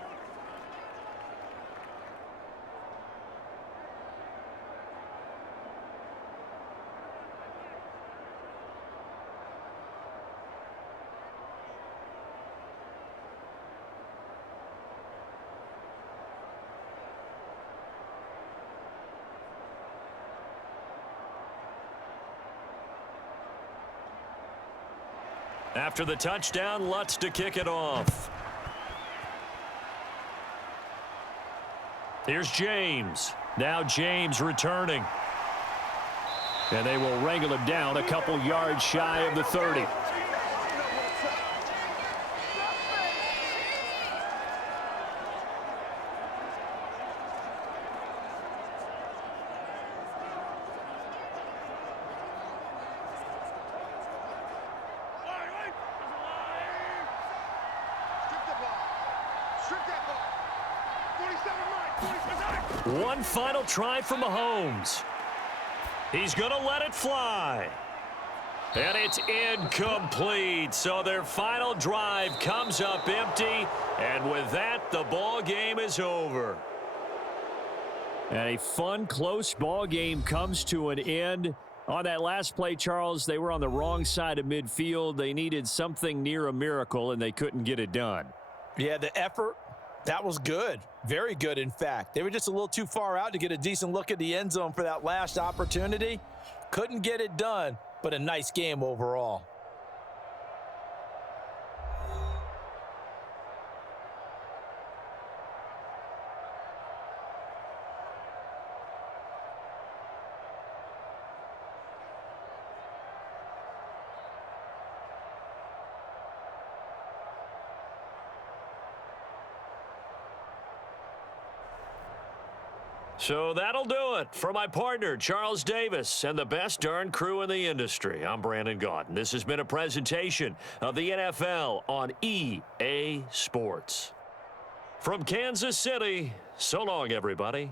After the touchdown, Lutz to kick it off. Here's James. Now James returning. And they will wrangle him down a couple yards shy of the 30. One final try from Mahomes. He's going to let it fly. And it's incomplete. So their final drive comes up empty. And with that, the ball game is over. And a fun, close ball game comes to an end. On that last play, Charles, they were on the wrong side of midfield. They needed something near a miracle, and they couldn't get it done. Yeah, the effort, that was good. Very good, in fact. They were just a little too far out to get a decent look at the end zone for that last opportunity. Couldn't get it done, but a nice game overall. So that'll do it for my partner, Charles Davis, and the best darn crew in the industry. I'm Brandon Gaudin. This has been a presentation of the NFL on EA Sports. From Kansas City, so long, everybody.